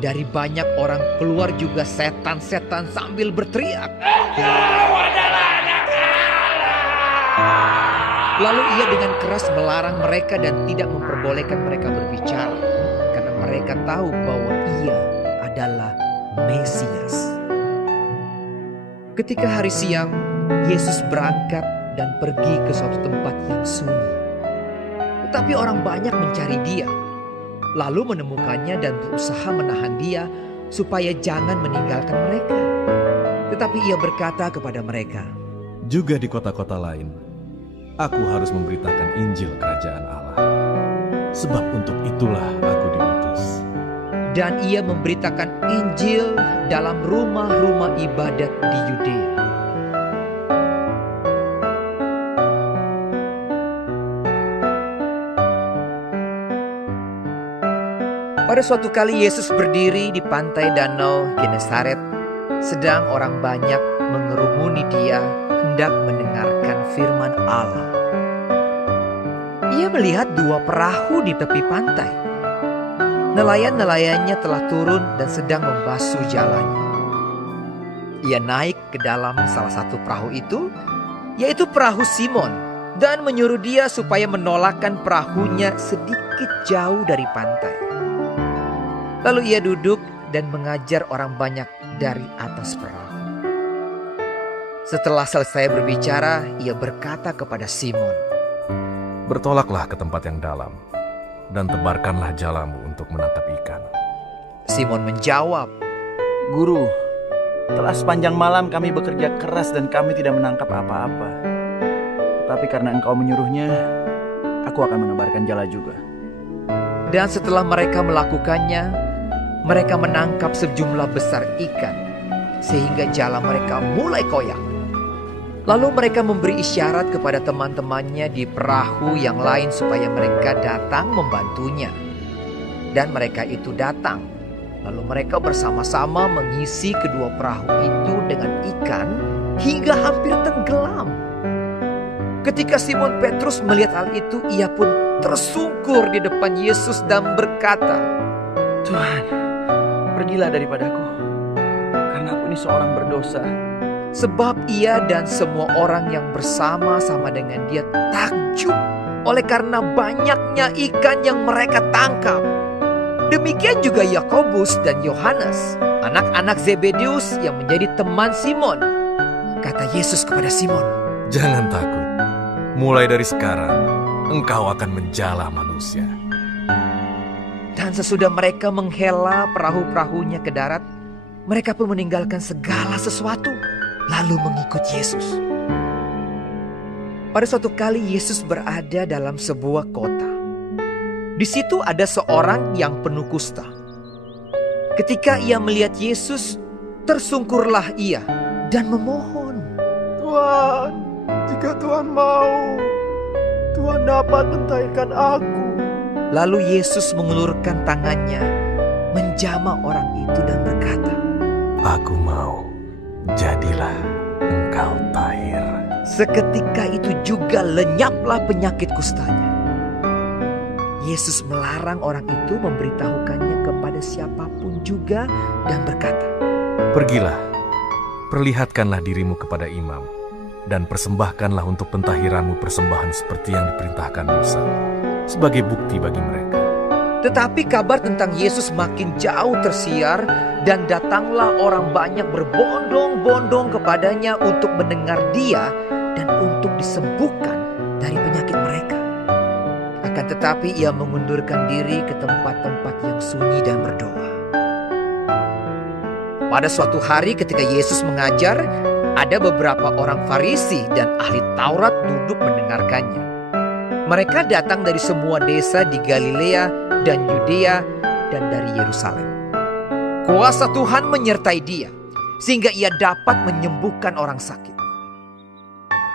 Dari banyak orang keluar juga setan-setan sambil berteriak, "Engkau adalah Anak Allah!" Lalu ia dengan keras melarang mereka dan tidak memperbolehkan mereka berbicara, karena mereka tahu bahwa ia adalah Mesias. Ketika hari siang, Yesus berangkat dan pergi ke suatu tempat yang sunyi. Tetapi orang banyak mencari dia, lalu menemukannya dan berusaha menahan dia supaya jangan meninggalkan mereka. Tetapi ia berkata kepada mereka, "Juga di kota-kota lain, aku harus memberitakan Injil Kerajaan Allah. Sebab untuk itulah aku diutus." Dan ia memberitakan Injil dalam rumah-rumah ibadat di Yudea. Pada suatu kali Yesus berdiri di pantai danau Genesaret, sedang orang banyak mengerumuni dia hendak mendengarkan firman Allah. Ia melihat 2 perahu di tepi pantai. Nelayan-nelayannya telah turun dan sedang membasuh jalannya. Ia naik ke dalam salah satu perahu itu, yaitu perahu Simon, dan menyuruh dia supaya menolakkan perahunya sedikit jauh dari pantai. Lalu ia duduk dan mengajar orang banyak dari atas perahu. Setelah selesai berbicara, ia berkata kepada Simon, "Bertolaklah ke tempat yang dalam, dan tebarkanlah jalamu untuk menangkap ikan." Simon menjawab, "Guru, telah sepanjang malam kami bekerja keras dan kami tidak menangkap apa-apa. Tetapi karena engkau menyuruhnya, aku akan menebarkan jala juga. Dan setelah mereka melakukannya, mereka menangkap sejumlah besar ikan, sehingga jala mereka mulai koyak. Lalu mereka memberi isyarat kepada teman-temannya di perahu yang lain supaya mereka datang membantunya. Dan mereka itu datang. Lalu mereka bersama-sama mengisi kedua perahu itu dengan ikan hingga hampir tenggelam. Ketika Simon Petrus melihat hal itu, ia pun tersungkur di depan Yesus dan berkata, Tuhan, pergilah daripadaku, karena aku ini seorang berdosa. Sebab ia dan semua orang yang bersama-sama dengan dia takjub oleh karena banyaknya ikan yang mereka tangkap. Demikian juga Yakobus dan Yohanes, anak-anak Zebedeus yang menjadi teman Simon. Kata Yesus kepada Simon, "Jangan takut. Mulai dari sekarang, engkau akan menjala manusia." Dan sesudah mereka menghela perahu-perahunya ke darat, mereka pun meninggalkan segala sesuatu, lalu mengikut Yesus. Pada suatu kali Yesus berada dalam sebuah kota. Di situ ada seorang yang penuh kusta. Ketika ia melihat Yesus, tersungkurlah ia dan memohon, Tuhan, jika Tuhan mau, Tuhan dapat mentahirkan aku. Lalu Yesus mengulurkan tangannya, menjamah orang itu dan berkata, "Aku mau, jadilah engkau tahir." Seketika itu juga lenyaplah penyakit kustanya. Yesus melarang orang itu memberitahukannya kepada siapapun juga dan berkata, "Pergilah, perlihatkanlah dirimu kepada imam, dan persembahkanlah untuk pentahiranmu persembahan seperti yang diperintahkan Musa, sebagai bukti bagi mereka." Tetapi kabar tentang Yesus makin jauh tersiar, dan datanglah orang banyak berbondong-bondong kepadanya untuk mendengar dia dan untuk disembuhkan dari penyakit mereka. Akan tetapi ia mengundurkan diri ke tempat-tempat yang sunyi dan berdoa. Pada suatu hari ketika Yesus mengajar, ada beberapa orang Farisi dan ahli Taurat duduk mendengarkannya. Mereka datang dari semua desa di Galilea dan Yudea dan dari Yerusalem. Kuasa Tuhan menyertai dia, sehingga ia dapat menyembuhkan orang sakit.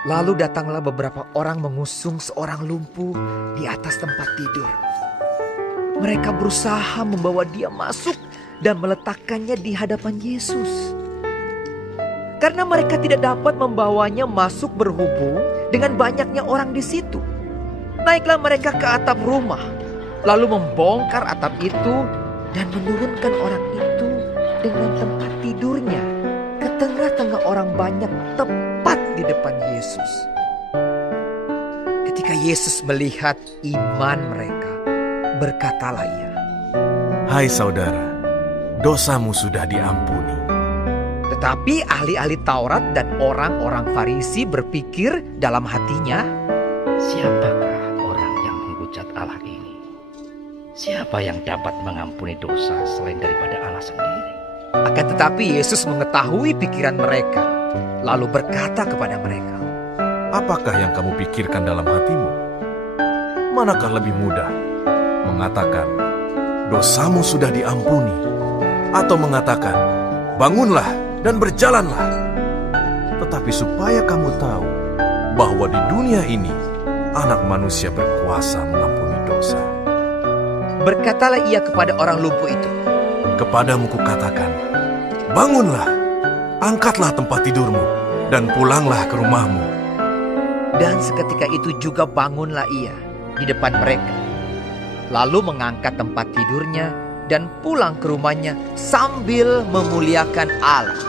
Lalu datanglah beberapa orang mengusung seorang lumpuh di atas tempat tidur. Mereka berusaha membawa dia masuk dan meletakkannya di hadapan Yesus. Karena mereka tidak dapat membawanya masuk berhubung dengan banyaknya orang di situ. Naiklah mereka ke atap rumah, lalu membongkar atap itu dan menurunkan orang itu dengan tempat tidurnya ke tengah-tengah orang banyak tepat di depan Yesus. Ketika Yesus melihat iman mereka, berkatalah ia, "Hai saudara, dosamu sudah diampuni." Tetapi ahli-ahli Taurat dan orang-orang Farisi berpikir dalam hatinya, "Siapakah orang yang menghujat Allah ini? Siapa yang dapat mengampuni dosa selain daripada Allah sendiri?" Akan tetapi Yesus mengetahui pikiran mereka, lalu berkata kepada mereka, "Apakah yang kamu pikirkan dalam hatimu? Manakah lebih mudah, mengatakan, dosamu sudah diampuni, atau mengatakan, bangunlah dan berjalanlah? Tetapi supaya kamu tahu bahwa di dunia ini Anak Manusia berkuasa mengampuni dosa." Berkatalah ia kepada orang lumpuh itu, "Kepadamu kukatakan, bangunlah, angkatlah tempat tidurmu, dan pulanglah ke rumahmu." Dan seketika itu juga bangunlah ia di depan mereka, lalu mengangkat tempat tidurnya dan pulang ke rumahnya sambil memuliakan Allah.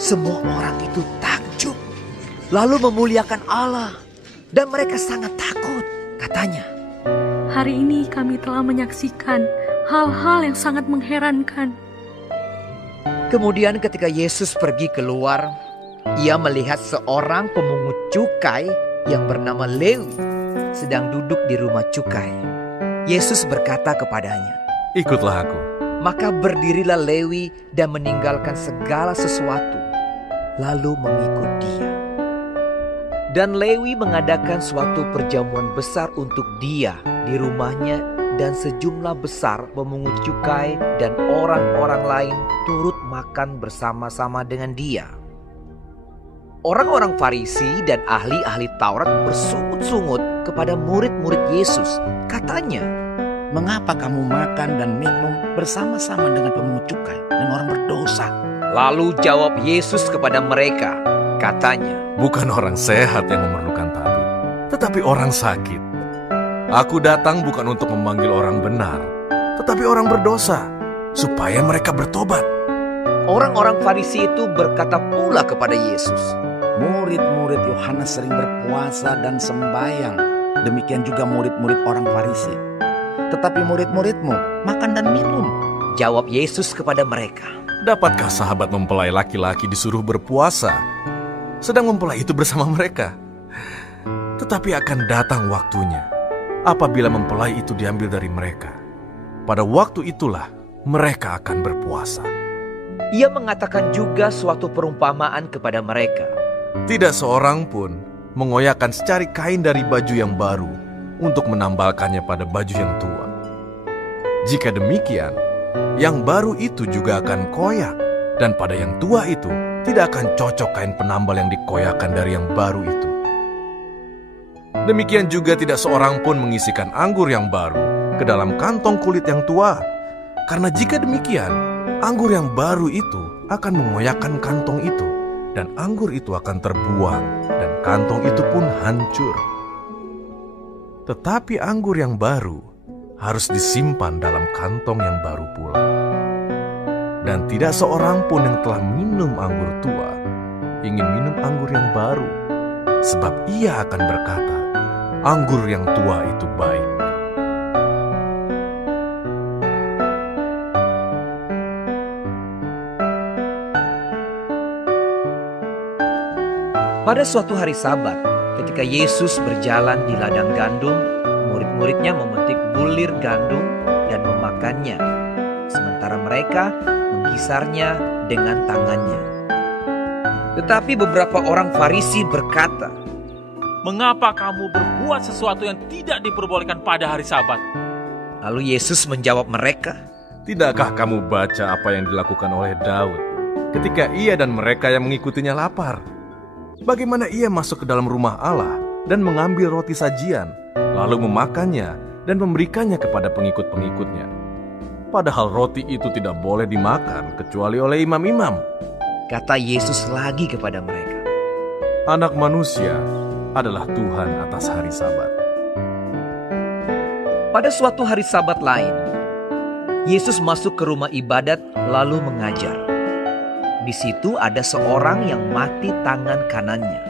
Semua orang itu takjub, lalu memuliakan Allah, dan mereka sangat takut. Katanya, "Hari ini kami telah menyaksikan hal-hal yang sangat mengherankan." Kemudian ketika Yesus pergi keluar, ia melihat seorang pemungut cukai yang bernama Lewi sedang duduk di rumah cukai. Yesus berkata kepadanya, "Ikutlah aku." Maka berdirilah Lewi dan meninggalkan segala sesuatu, lalu mengikut dia. Dan Lewi mengadakan suatu perjamuan besar untuk dia di rumahnya, dan sejumlah besar pemungut cukai dan orang-orang lain turut makan bersama-sama dengan dia. Orang-orang Farisi dan ahli-ahli Taurat bersungut-sungut kepada murid-murid Yesus. Katanya, "Mengapa kamu makan dan minum bersama-sama dengan pemungut cukai dan orang berdosa?" Lalu jawab Yesus kepada mereka, katanya, Bukan orang sehat yang memerlukan tabib, tetapi orang sakit. Aku datang bukan untuk memanggil orang benar, tetapi orang berdosa, supaya mereka bertobat. Orang-orang Farisi itu berkata pula kepada Yesus, "Murid-murid Yohanes sering berpuasa dan sembahyang, demikian juga murid-murid orang Farisi. Tetapi murid-muridmu makan dan minum." Jawab Yesus kepada mereka, Dapatkah sahabat mempelai laki-laki disuruh berpuasa, sedang mempelai itu bersama mereka? Tetapi akan datang waktunya, apabila mempelai itu diambil dari mereka. Pada waktu itulah mereka akan berpuasa. Ia mengatakan juga suatu perumpamaan kepada mereka. Tidak seorang pun mengoyakkan secari kain dari baju yang baru untuk menambalkannya pada baju yang tua. Jika demikian, yang baru itu juga akan koyak, dan pada yang tua itu tidak akan cocok kain penambal yang dikoyakkan dari yang baru itu. Demikian juga tidak seorang pun mengisikan anggur yang baru ke dalam kantong kulit yang tua, karena jika demikian, anggur yang baru itu akan mengoyakkan kantong itu, dan anggur itu akan terbuang, dan kantong itu pun hancur. Tetapi anggur yang baru harus disimpan dalam kantong yang baru pula. Dan tidak seorang pun yang telah minum anggur tua ingin minum anggur yang baru, sebab ia akan berkata, anggur yang tua itu baik. Pada suatu hari Sabat, ketika Yesus berjalan di ladang gandum, murid-muridnya memetik bulir gandum dan memakannya, sementara mereka menggisarnya dengan tangannya. Tetapi beberapa orang Farisi berkata, "Mengapa kamu berbuat sesuatu yang tidak diperbolehkan pada hari Sabat?" Lalu Yesus menjawab mereka, Tidakkah kamu baca apa yang dilakukan oleh Daud ketika ia dan mereka yang mengikutinya lapar? Bagaimana ia masuk ke dalam rumah Allah dan mengambil roti sajian, lalu memakannya dan memberikannya kepada pengikut-pengikutnya. Padahal roti itu tidak boleh dimakan kecuali oleh imam-imam. Kata Yesus lagi kepada mereka, Anak manusia adalah Tuhan atas hari Sabat. Pada suatu hari Sabat lain, Yesus masuk ke rumah ibadat lalu mengajar. Di situ ada seorang yang mati tangan kanannya.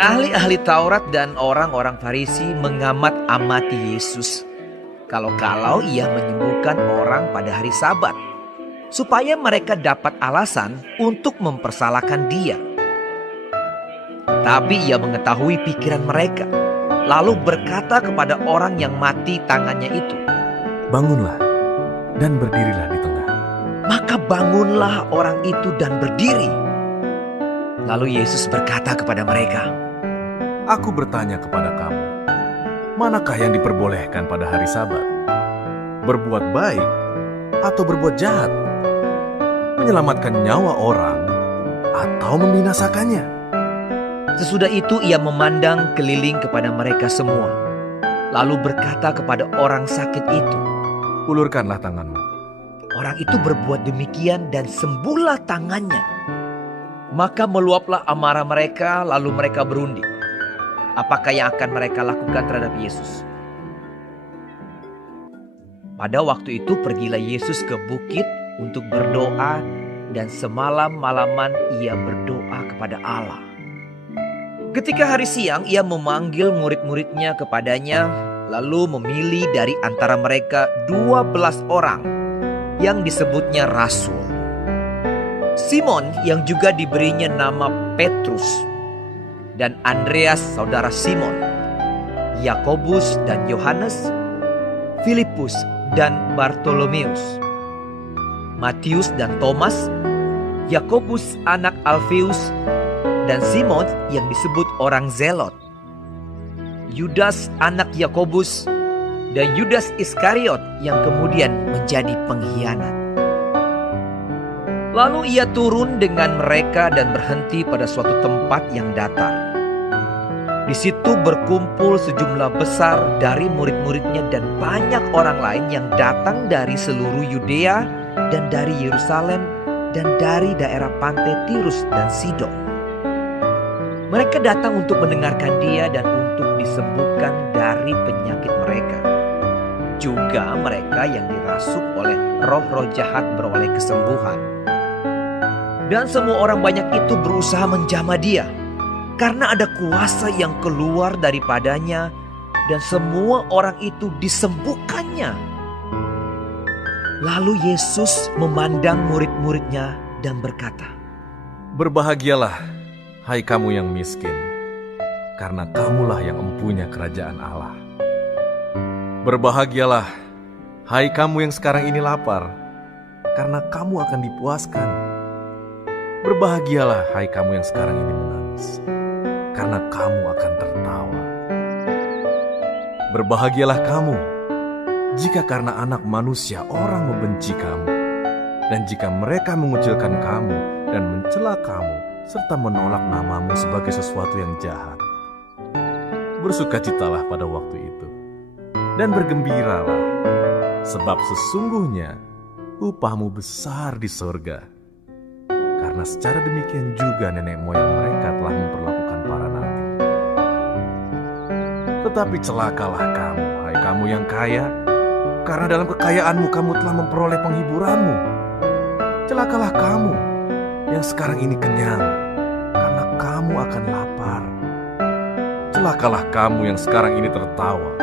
Ahli-ahli Taurat dan orang-orang Farisi mengamat-amati Yesus, kalau-kalau ia menyembuhkan orang pada hari Sabat, supaya mereka dapat alasan untuk mempersalahkan dia. Tapi ia mengetahui pikiran mereka, lalu berkata kepada orang yang mati tangannya itu, Bangunlah dan berdirilah di tengah. Maka bangunlah orang itu dan berdiri. Lalu Yesus berkata kepada mereka, Aku bertanya kepada kamu, manakah yang diperbolehkan pada hari Sabat? Berbuat baik atau berbuat jahat? Menyelamatkan nyawa orang atau membinasakannya? Sesudah itu ia memandang keliling kepada mereka semua, lalu berkata kepada orang sakit itu, Ulurkanlah tanganmu. Orang itu berbuat demikian dan sembuhlah tangannya. Maka meluaplah amarah mereka, lalu mereka berunding. Apakah yang akan mereka lakukan terhadap Yesus? Pada waktu itu pergilah Yesus ke bukit untuk berdoa, dan semalam-malaman ia berdoa kepada Allah. Ketika hari siang ia memanggil murid-muridnya kepadanya, lalu memilih dari antara mereka 12 orang yang disebutnya rasul. Simon yang juga diberinya nama Petrus, dan Andreas saudara Simon, Yakobus dan Yohanes, Filipus dan Bartolomeus, Matius dan Thomas, Yakobus anak Alfeus, dan Simon yang disebut orang Zelot, Yudas anak Yakobus, dan Yudas Iskariot yang kemudian menjadi pengkhianat. Lalu ia turun dengan mereka dan berhenti pada suatu tempat yang datar. Di situ berkumpul sejumlah besar dari murid-muridnya dan banyak orang lain yang datang dari seluruh Yudea dan dari Yerusalem dan dari daerah pantai Tirus dan Sidon. Mereka datang untuk mendengarkan dia dan untuk disembuhkan dari penyakit mereka. Juga mereka yang dirasuk oleh roh-roh jahat beroleh kesembuhan. Dan semua orang banyak itu berusaha menjamah dia, karena ada kuasa yang keluar daripadanya, dan semua orang itu disembuhkannya. Lalu Yesus memandang murid-muridnya dan berkata, "Berbahagialah, hai kamu yang miskin, karena kamulah yang empunya kerajaan Allah. Berbahagialah, hai kamu yang sekarang ini lapar, karena kamu akan dipuaskan. Berbahagialah, hai kamu yang sekarang ini menangis, karena kamu akan tertawa. Berbahagialah kamu, jika karena Anak Manusia orang membenci kamu, dan jika mereka mengucilkan kamu dan mencela kamu, serta menolak namamu sebagai sesuatu yang jahat. Bersukacitalah pada waktu itu, dan bergembiralah, sebab sesungguhnya upahmu besar di surga. Karena secara demikian juga nenek moyang mereka telah memperlakukan para nabi. Tetapi celakalah kamu, hai kamu yang kaya, karena dalam kekayaanmu kamu telah memperoleh penghiburanmu. Celakalah kamu yang sekarang ini kenyang, karena kamu akan lapar. Celakalah kamu yang sekarang ini tertawa,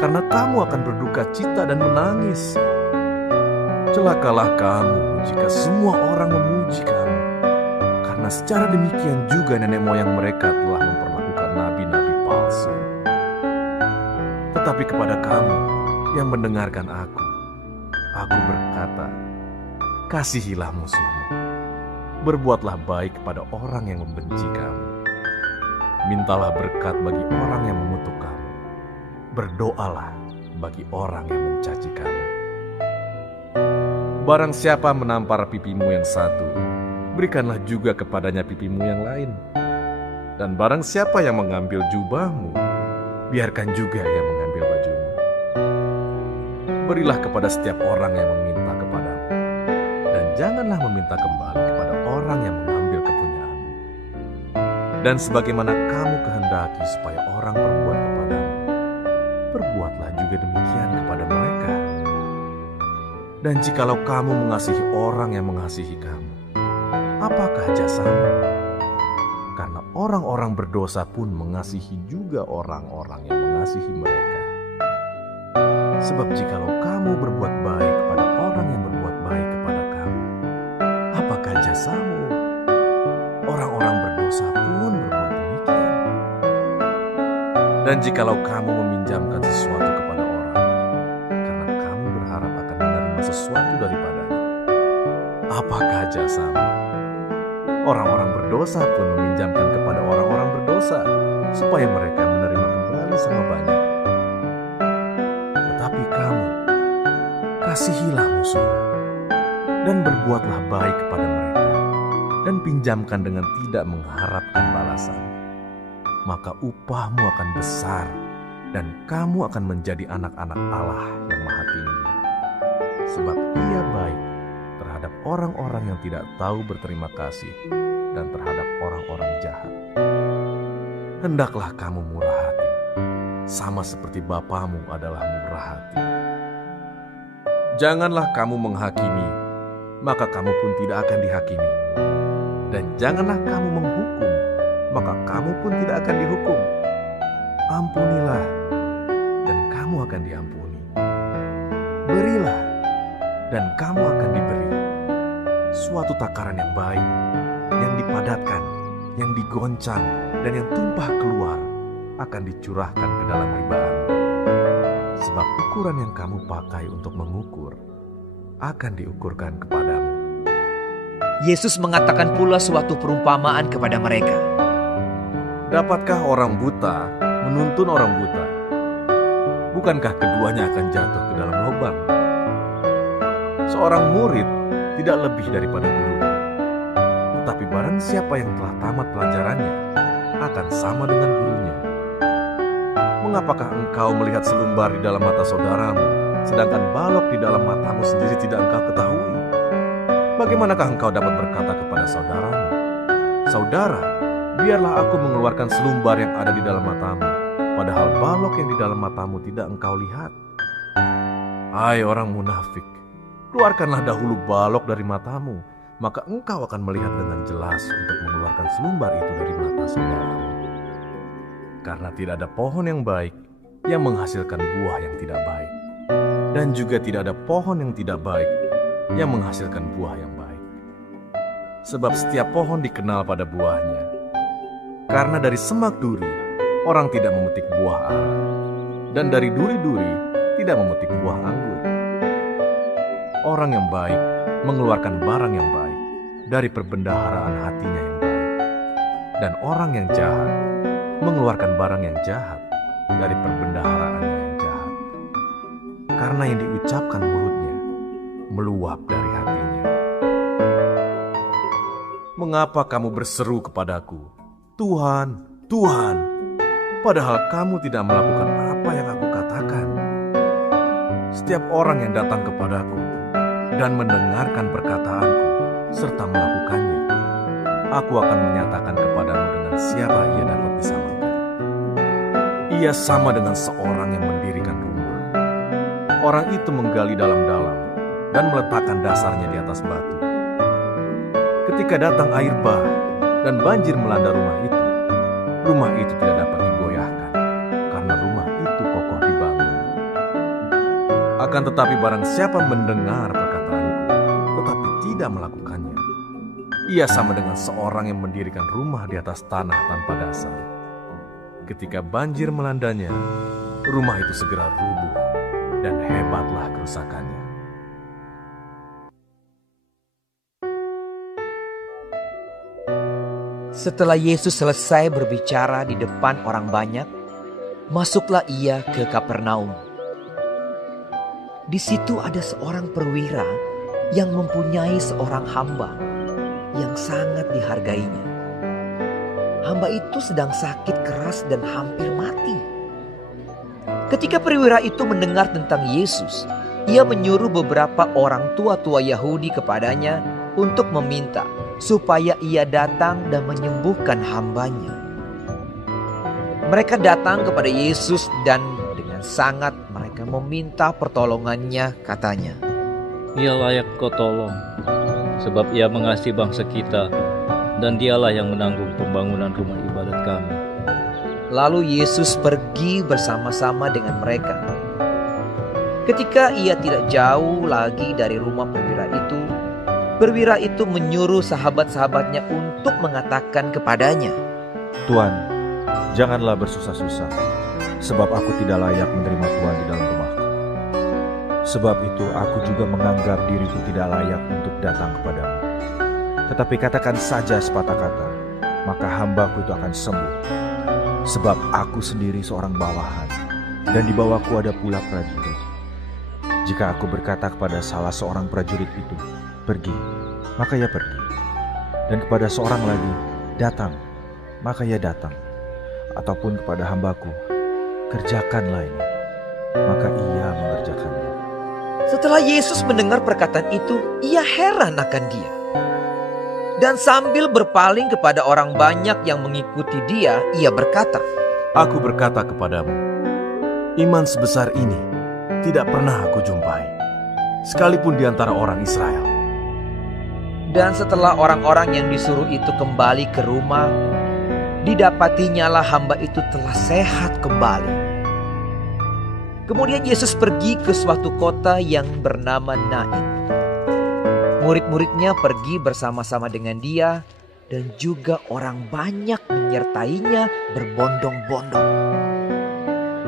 karena kamu akan berduka cita dan menangis. Celakalah kamu jika semua orang memuji kamu, karena secara demikian juga nenek moyang mereka telah memperlakukan nabi-nabi palsu. Tetapi kepada kamu yang mendengarkan aku berkata, kasihilah musuhmu, berbuatlah baik kepada orang yang membenci kamu, mintalah berkat bagi orang yang mengutuk kamu, berdoalah bagi orang yang mencaci kamu. Barang siapa menampar pipimu yang satu, berikanlah juga kepadanya pipimu yang lain. Dan barang siapa yang mengambil jubahmu, biarkan juga ia mengambil bajumu. Berilah kepada setiap orang yang meminta kepadamu, dan janganlah meminta kembali kepada orang yang mengambil kepunyaanmu. Dan sebagaimana kamu kehendaki supaya orang berbuat kepadamu, berbuatlah juga demikian kepada mereka. Dan jikalau kamu mengasihi orang yang mengasihi kamu, apakah jasamu? Karena orang-orang berdosa pun mengasihi juga orang-orang yang mengasihi mereka. Sebab jikalau kamu berbuat baik kepada orang yang berbuat baik kepada kamu, apakah jasamu? Orang-orang berdosa pun berbuat demikian. Dan jikalau kamu meminjamkan sesuatu kepada orang, karena kamu berharap akan menerima sesuatu daripadanya, apakah jasamu? Orang-orang berdosa pun meminjamkan kepada orang-orang berdosa, supaya mereka menerima kembali sama banyak. Tetapi kamu, kasihilah musuhmu, dan berbuatlah baik kepada mereka, dan pinjamkan dengan tidak mengharapkan balasan. Maka upahmu akan besar, dan kamu akan menjadi anak-anak Allah yang Maha Tinggi. Sebab Ia baik terhadap orang-orang yang tidak tahu berterima kasih dan terhadap orang-orang jahat. Hendaklah kamu murah hati, sama seperti Bapamu adalah murah hati. Janganlah kamu menghakimi, maka kamu pun tidak akan dihakimi. Dan janganlah kamu menghukum, maka kamu pun tidak akan dihukum. Ampunilah, dan kamu akan diampuni. Berilah, dan kamu akan diberi. Suatu takaran yang baik, yang dipadatkan, yang digoncang, dan yang tumpah keluar, akan dicurahkan ke dalam ribaan. Sebab ukuran yang kamu pakai untuk mengukur, akan diukurkan kepadamu. Yesus mengatakan pula suatu perumpamaan kepada mereka. dapatkah orang buta menuntun orang buta? Bukankah keduanya akan jatuh ke dalam lubang? Seorang murid tidak lebih daripada gurunya. Tetapi barang siapa yang telah tamat pelajarannya akan sama dengan gurunya. Mengapakah engkau melihat selumbar di dalam mata saudaramu, sedangkan balok di dalam matamu sendiri tidak engkau ketahui? Bagaimanakah engkau dapat berkata kepada saudaramu, "Saudara, biarlah aku mengeluarkan selumbar yang ada di dalam matamu," padahal balok yang di dalam matamu tidak engkau lihat? Hai orang munafik, keluarkanlah dahulu balok dari matamu, maka engkau akan melihat dengan jelas untuk mengeluarkan selumbar itu dari mata saudaramu. Karena tidak ada pohon yang baik yang menghasilkan buah yang tidak baik, dan juga tidak ada pohon yang tidak baik yang menghasilkan buah yang baik. Sebab setiap pohon dikenal pada buahnya. Karena dari semak duri orang tidak memetik buah ara, dan dari duri-duri tidak memetik buah anggur. Orang yang baik mengeluarkan barang yang baik dari perbendaharaan hatinya yang baik, dan orang yang jahat mengeluarkan barang yang jahat dari perbendaharaannya yang jahat. Karena yang diucapkan mulutnya meluap dari hatinya. Mengapa kamu berseru kepadaku, "Tuhan, Tuhan," padahal kamu tidak melakukan apa yang aku katakan? Setiap orang yang datang kepadaku dan mendengarkan perkataanku serta melakukannya, aku akan menyatakan kepadamu dengan siapa ia dapat disamakan. Ia sama dengan seorang yang mendirikan rumah. Orang itu menggali dalam-dalam dan meletakkan dasarnya di atas batu. Ketika datang air bah dan banjir melanda rumah itu tidak dapat digoyahkan karena rumah itu kokoh dibangun. Akan tetapi barang siapa mendengar perkataanku tetapi tidak melakukannya, ia sama dengan seorang yang mendirikan rumah di atas tanah tanpa dasar. Ketika banjir melandanya, rumah itu segera rubuh dan hebatlah kerusakannya. Setelah Yesus selesai berbicara di depan orang banyak, masuklah ia ke Kapernaum. Di situ ada seorang perwira yang mempunyai seorang hamba yang sangat dihargainya. Hamba itu sedang sakit keras dan hampir mati. Ketika perwira itu mendengar tentang Yesus, ia menyuruh beberapa orang tua-tua Yahudi kepadanya untuk meminta supaya ia datang dan menyembuhkan hambanya. Mereka datang kepada Yesus dan dengan sangat mereka meminta pertolongannya, katanya, "Ia layak kau tolong, sebab ia mengasihi bangsa kita, dan dialah yang menanggung pembangunan rumah ibadat kami." Lalu Yesus pergi bersama-sama dengan mereka. Ketika ia tidak jauh lagi dari rumah perwira itu menyuruh sahabat-sahabatnya untuk mengatakan kepadanya, "Tuan, janganlah bersusah-susah, sebab aku tidak layak menerima Tuan di dalam rumahku. Sebab itu aku juga menganggap diriku tidak layak untuk datang kepadamu. Tetapi katakan saja sepatah kata, maka hambaku itu akan sembuh. Sebab aku sendiri seorang bawahan, dan di bawahku ada pula prajurit. Jika aku berkata kepada salah seorang prajurit itu, 'Pergi,' maka ia pergi. Dan kepada seorang lagi, 'Datang,' maka ia datang. Ataupun kepada hambaku, 'Kerjakanlah ini,' maka ia mengerjakannya." Setelah Yesus mendengar perkataan itu, ia heran akan dia. Dan sambil berpaling kepada orang banyak yang mengikuti dia, ia berkata, "Aku berkata kepadamu, iman sebesar ini tidak pernah aku jumpai, sekalipun di antara orang Israel." Dan setelah orang-orang yang disuruh itu kembali ke rumah, didapatinya hamba itu telah sehat kembali. Kemudian Yesus pergi ke suatu kota yang bernama Nain. Murid-muridnya pergi bersama-sama dengan dia, dan juga orang banyak menyertainya berbondong-bondong.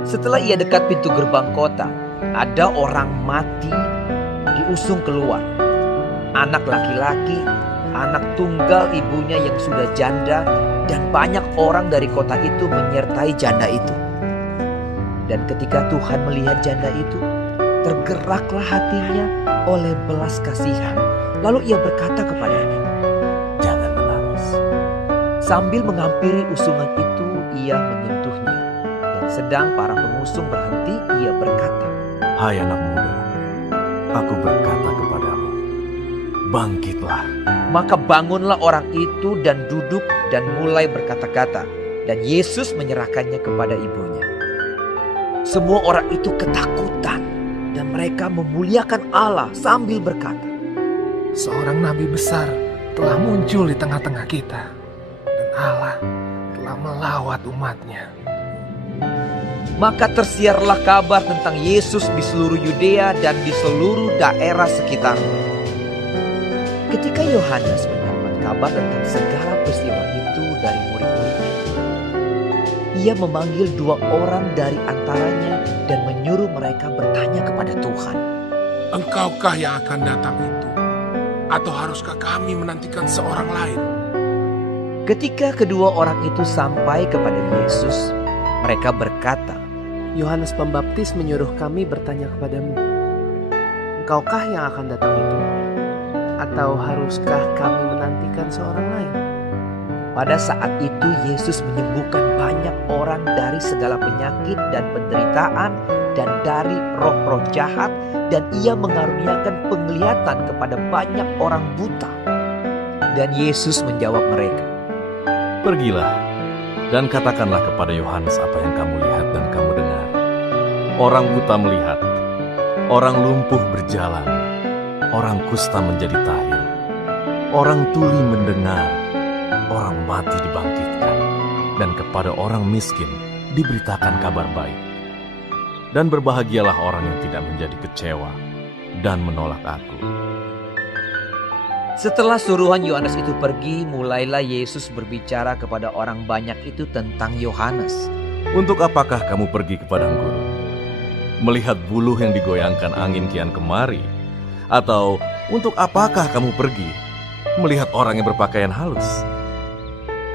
Setelah ia dekat pintu gerbang kota, ada orang mati diusung keluar. Anak laki-laki, anak tunggal ibunya yang sudah janda, dan banyak orang dari kota itu menyertai janda itu. Dan ketika Tuhan melihat janda itu, tergeraklah hatinya oleh belas kasihan. Lalu ia berkata kepadanya, "Jangan menangis." Sambil menghampiri usungan itu, ia menyentuhnya. Dan sedang para pengusung berhenti, ia berkata, "Hai anak muda, aku berkata kepadamu, bangkitlah." Maka bangunlah orang itu dan duduk dan mulai berkata-kata. Dan Yesus menyerahkannya kepada ibunya. Semua orang itu ketakutan dan mereka memuliakan Allah sambil berkata, "Seorang nabi besar telah muncul di tengah-tengah kita, dan Allah telah melawat umatnya." Maka tersiarlah kabar tentang Yesus di seluruh Yudea dan di seluruh daerah sekitar. Ketika Yohanes mendapat kabar tentang segala peristiwa itu dari murid-muridnya, ia memanggil 2 orang dari antaranya dan menyuruh mereka bertanya kepada Tuhan, "Engkaukah yang akan datang itu? Atau haruskah kami menantikan seorang lain?" Ketika kedua orang itu sampai kepada Yesus, mereka berkata, Yohanes Pembaptis menyuruh kami bertanya kepadamu, "Engkaukah yang akan datang itu? Atau haruskah kami menantikan seorang lain?" Pada saat itu Yesus menyembuhkan banyak orang dari segala penyakit dan penderitaan dan dari roh-roh jahat, dan ia mengaruniakan penglihatan kepada banyak orang buta. Dan Yesus menjawab mereka, "Pergilah dan katakanlah kepada Yohanes apa yang kamu lihat dan kamu dengar. Orang buta melihat, orang lumpuh berjalan, orang kusta menjadi tahir, orang tuli mendengar, orang mati dibangkitkan, dan kepada orang miskin diberitakan kabar baik. Dan berbahagialah orang yang tidak menjadi kecewa dan menolak aku." Setelah suruhan Yohanes itu pergi, mulailah Yesus berbicara kepada orang banyak itu tentang Yohanes. "Untuk apakah kamu pergi ke padang gurun? Melihat buluh yang digoyangkan angin kian kemari? Atau untuk apakah kamu pergi melihat orang yang berpakaian halus?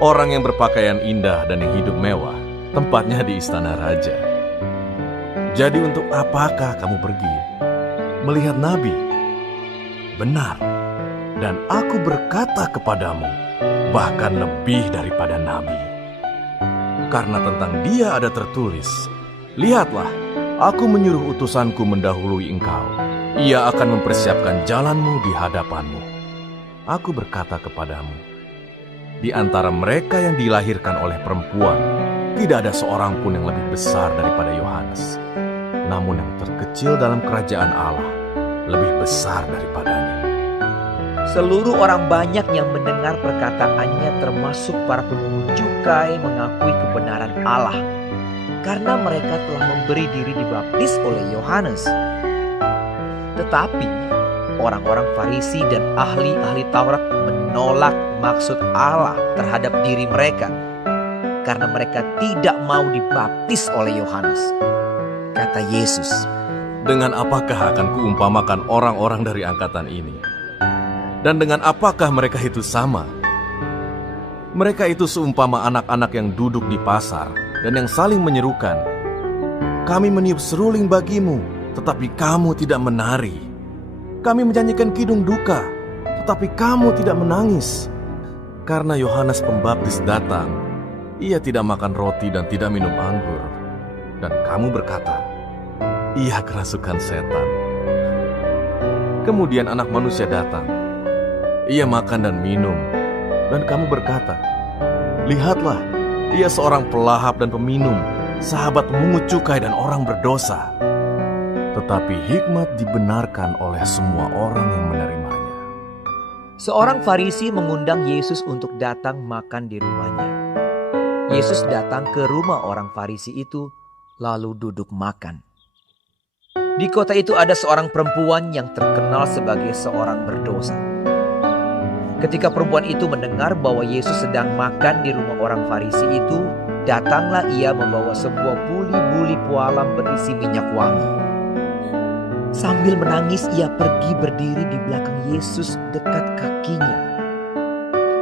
Orang yang berpakaian indah dan yang hidup mewah, tempatnya di istana raja. Jadi untuk apakah kamu pergi melihat nabi? Benar, dan aku berkata kepadamu, bahkan lebih daripada nabi. Karena tentang dia ada tertulis, 'Lihatlah, aku menyuruh utusanku mendahului engkau. Ia akan mempersiapkan jalanmu di hadapanmu.' Aku berkata kepadamu, di antara mereka yang dilahirkan oleh perempuan, tidak ada seorang pun yang lebih besar daripada Yohanes. Namun yang terkecil dalam kerajaan Allah lebih besar daripadanya." Seluruh orang banyak yang mendengar perkataannya, termasuk para pemungut cukai, mengakui kebenaran Allah, karena mereka telah memberi diri dibaptis oleh Yohanes. Tetapi orang-orang Farisi dan ahli-ahli Taurat menolak maksud Allah terhadap diri mereka, karena mereka tidak mau dibaptis oleh Yohanes. Kata Yesus, "Dengan apakah akan kuumpamakan orang-orang dari angkatan ini? Dan dengan apakah mereka itu sama? Mereka itu seumpama anak-anak yang duduk di pasar dan yang saling menyerukan, 'Kami meniup seruling bagimu, tetapi kamu tidak menari. Kami menyanyikan kidung duka, tetapi kamu tidak menangis.' Karena Yohanes Pembaptis datang, ia tidak makan roti dan tidak minum anggur. Dan kamu berkata, 'Ia kerasukan setan.' Kemudian Anak Manusia datang, ia makan dan minum, dan kamu berkata, 'Lihatlah, ia seorang pelahap dan peminum, sahabat pemungut cukai dan orang berdosa.' Tetapi hikmat dibenarkan oleh semua orang yang menerimanya." Seorang Farisi mengundang Yesus untuk datang makan di rumahnya. Yesus datang ke rumah orang Farisi itu, lalu duduk makan. Di kota itu ada seorang perempuan yang terkenal sebagai seorang berdosa. Ketika perempuan itu mendengar bahwa Yesus sedang makan di rumah orang Farisi itu, datanglah ia membawa sebuah buli-buli pualam berisi minyak wangi. Sambil menangis ia pergi berdiri di belakang Yesus dekat kakinya.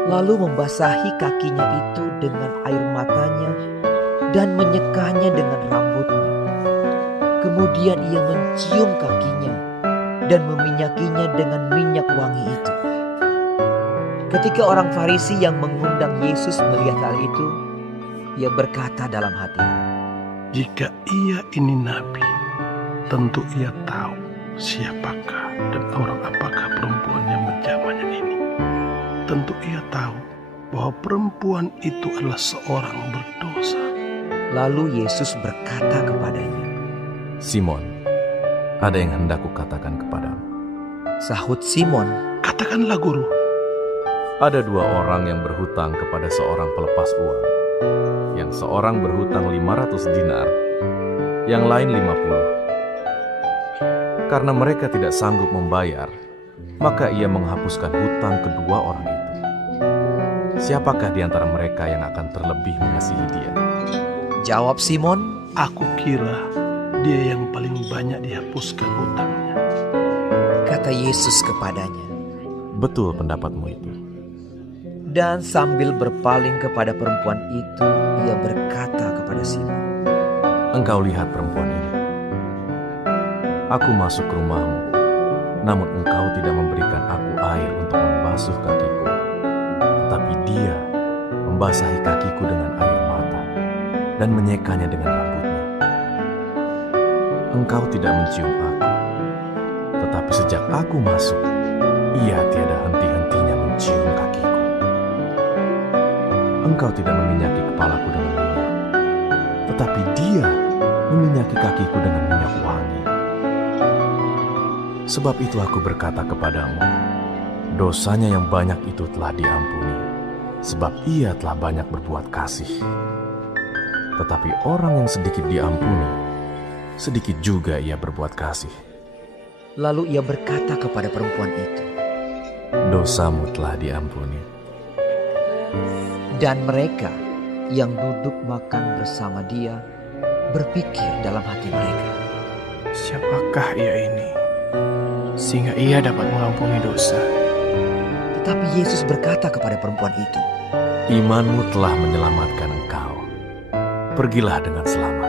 lalu membasahi kakinya itu dengan air matanya dan menyekanya dengan rambutnya. Kemudian ia mencium kakinya dan meminyakinya dengan minyak wangi itu. Ketika orang Farisi yang mengundang Yesus melihat hal itu, ia berkata dalam hatinya, "Jika ia ini nabi, tentu ia tahu siapakah dan orang apakah perempuan yang menjamahnya ini. Tentu ia tahu bahwa perempuan itu adalah seorang berdosa." Lalu Yesus berkata kepadanya, "Simon, ada yang hendak kukatakan kepadamu." Sahut Simon, "Katakanlah, Guru." Ada 2 orang yang berhutang kepada seorang pelepas uang. Yang seorang berhutang 500 dinar, yang lain 50. Karena mereka tidak sanggup membayar, maka ia menghapuskan hutang kedua orang itu. Siapakah di antara mereka yang akan terlebih mengasihi dia? Jawab Simon, "Aku kira dia yang paling banyak dihapuskan hutangnya." Kata Yesus kepadanya, "Betul pendapatmu itu." Dan sambil berpaling kepada perempuan itu, ia berkata kepada Simon, "Engkau lihat perempuan ini. Aku masuk ke rumahmu, namun engkau tidak memberikan aku air untuk membasuh kakiku. Tetapi dia membasahi kakiku dengan air mata dan menyekanya dengan rambutnya. Engkau tidak mencium aku, tetapi sejak aku masuk, ia tiada henti-hentinya mencium kakiku. Engkau tidak meminyaki kepalaku dengan minyak, tetapi dia meminyaki kakiku dengan minyak wangi. Sebab itu aku berkata kepadamu, dosanya yang banyak itu telah diampuni, sebab ia telah banyak berbuat kasih. Tetapi orang yang sedikit diampuni, sedikit juga ia berbuat kasih." Lalu ia berkata kepada perempuan itu, "Dosamu telah diampuni." Dan mereka yang duduk makan bersama dia berpikir dalam hati mereka, "Siapakah ia ini, sehingga ia dapat mengampuni dosa?" Tetapi Yesus berkata kepada perempuan itu, "Imanmu telah menyelamatkan engkau. Pergilah dengan selamat."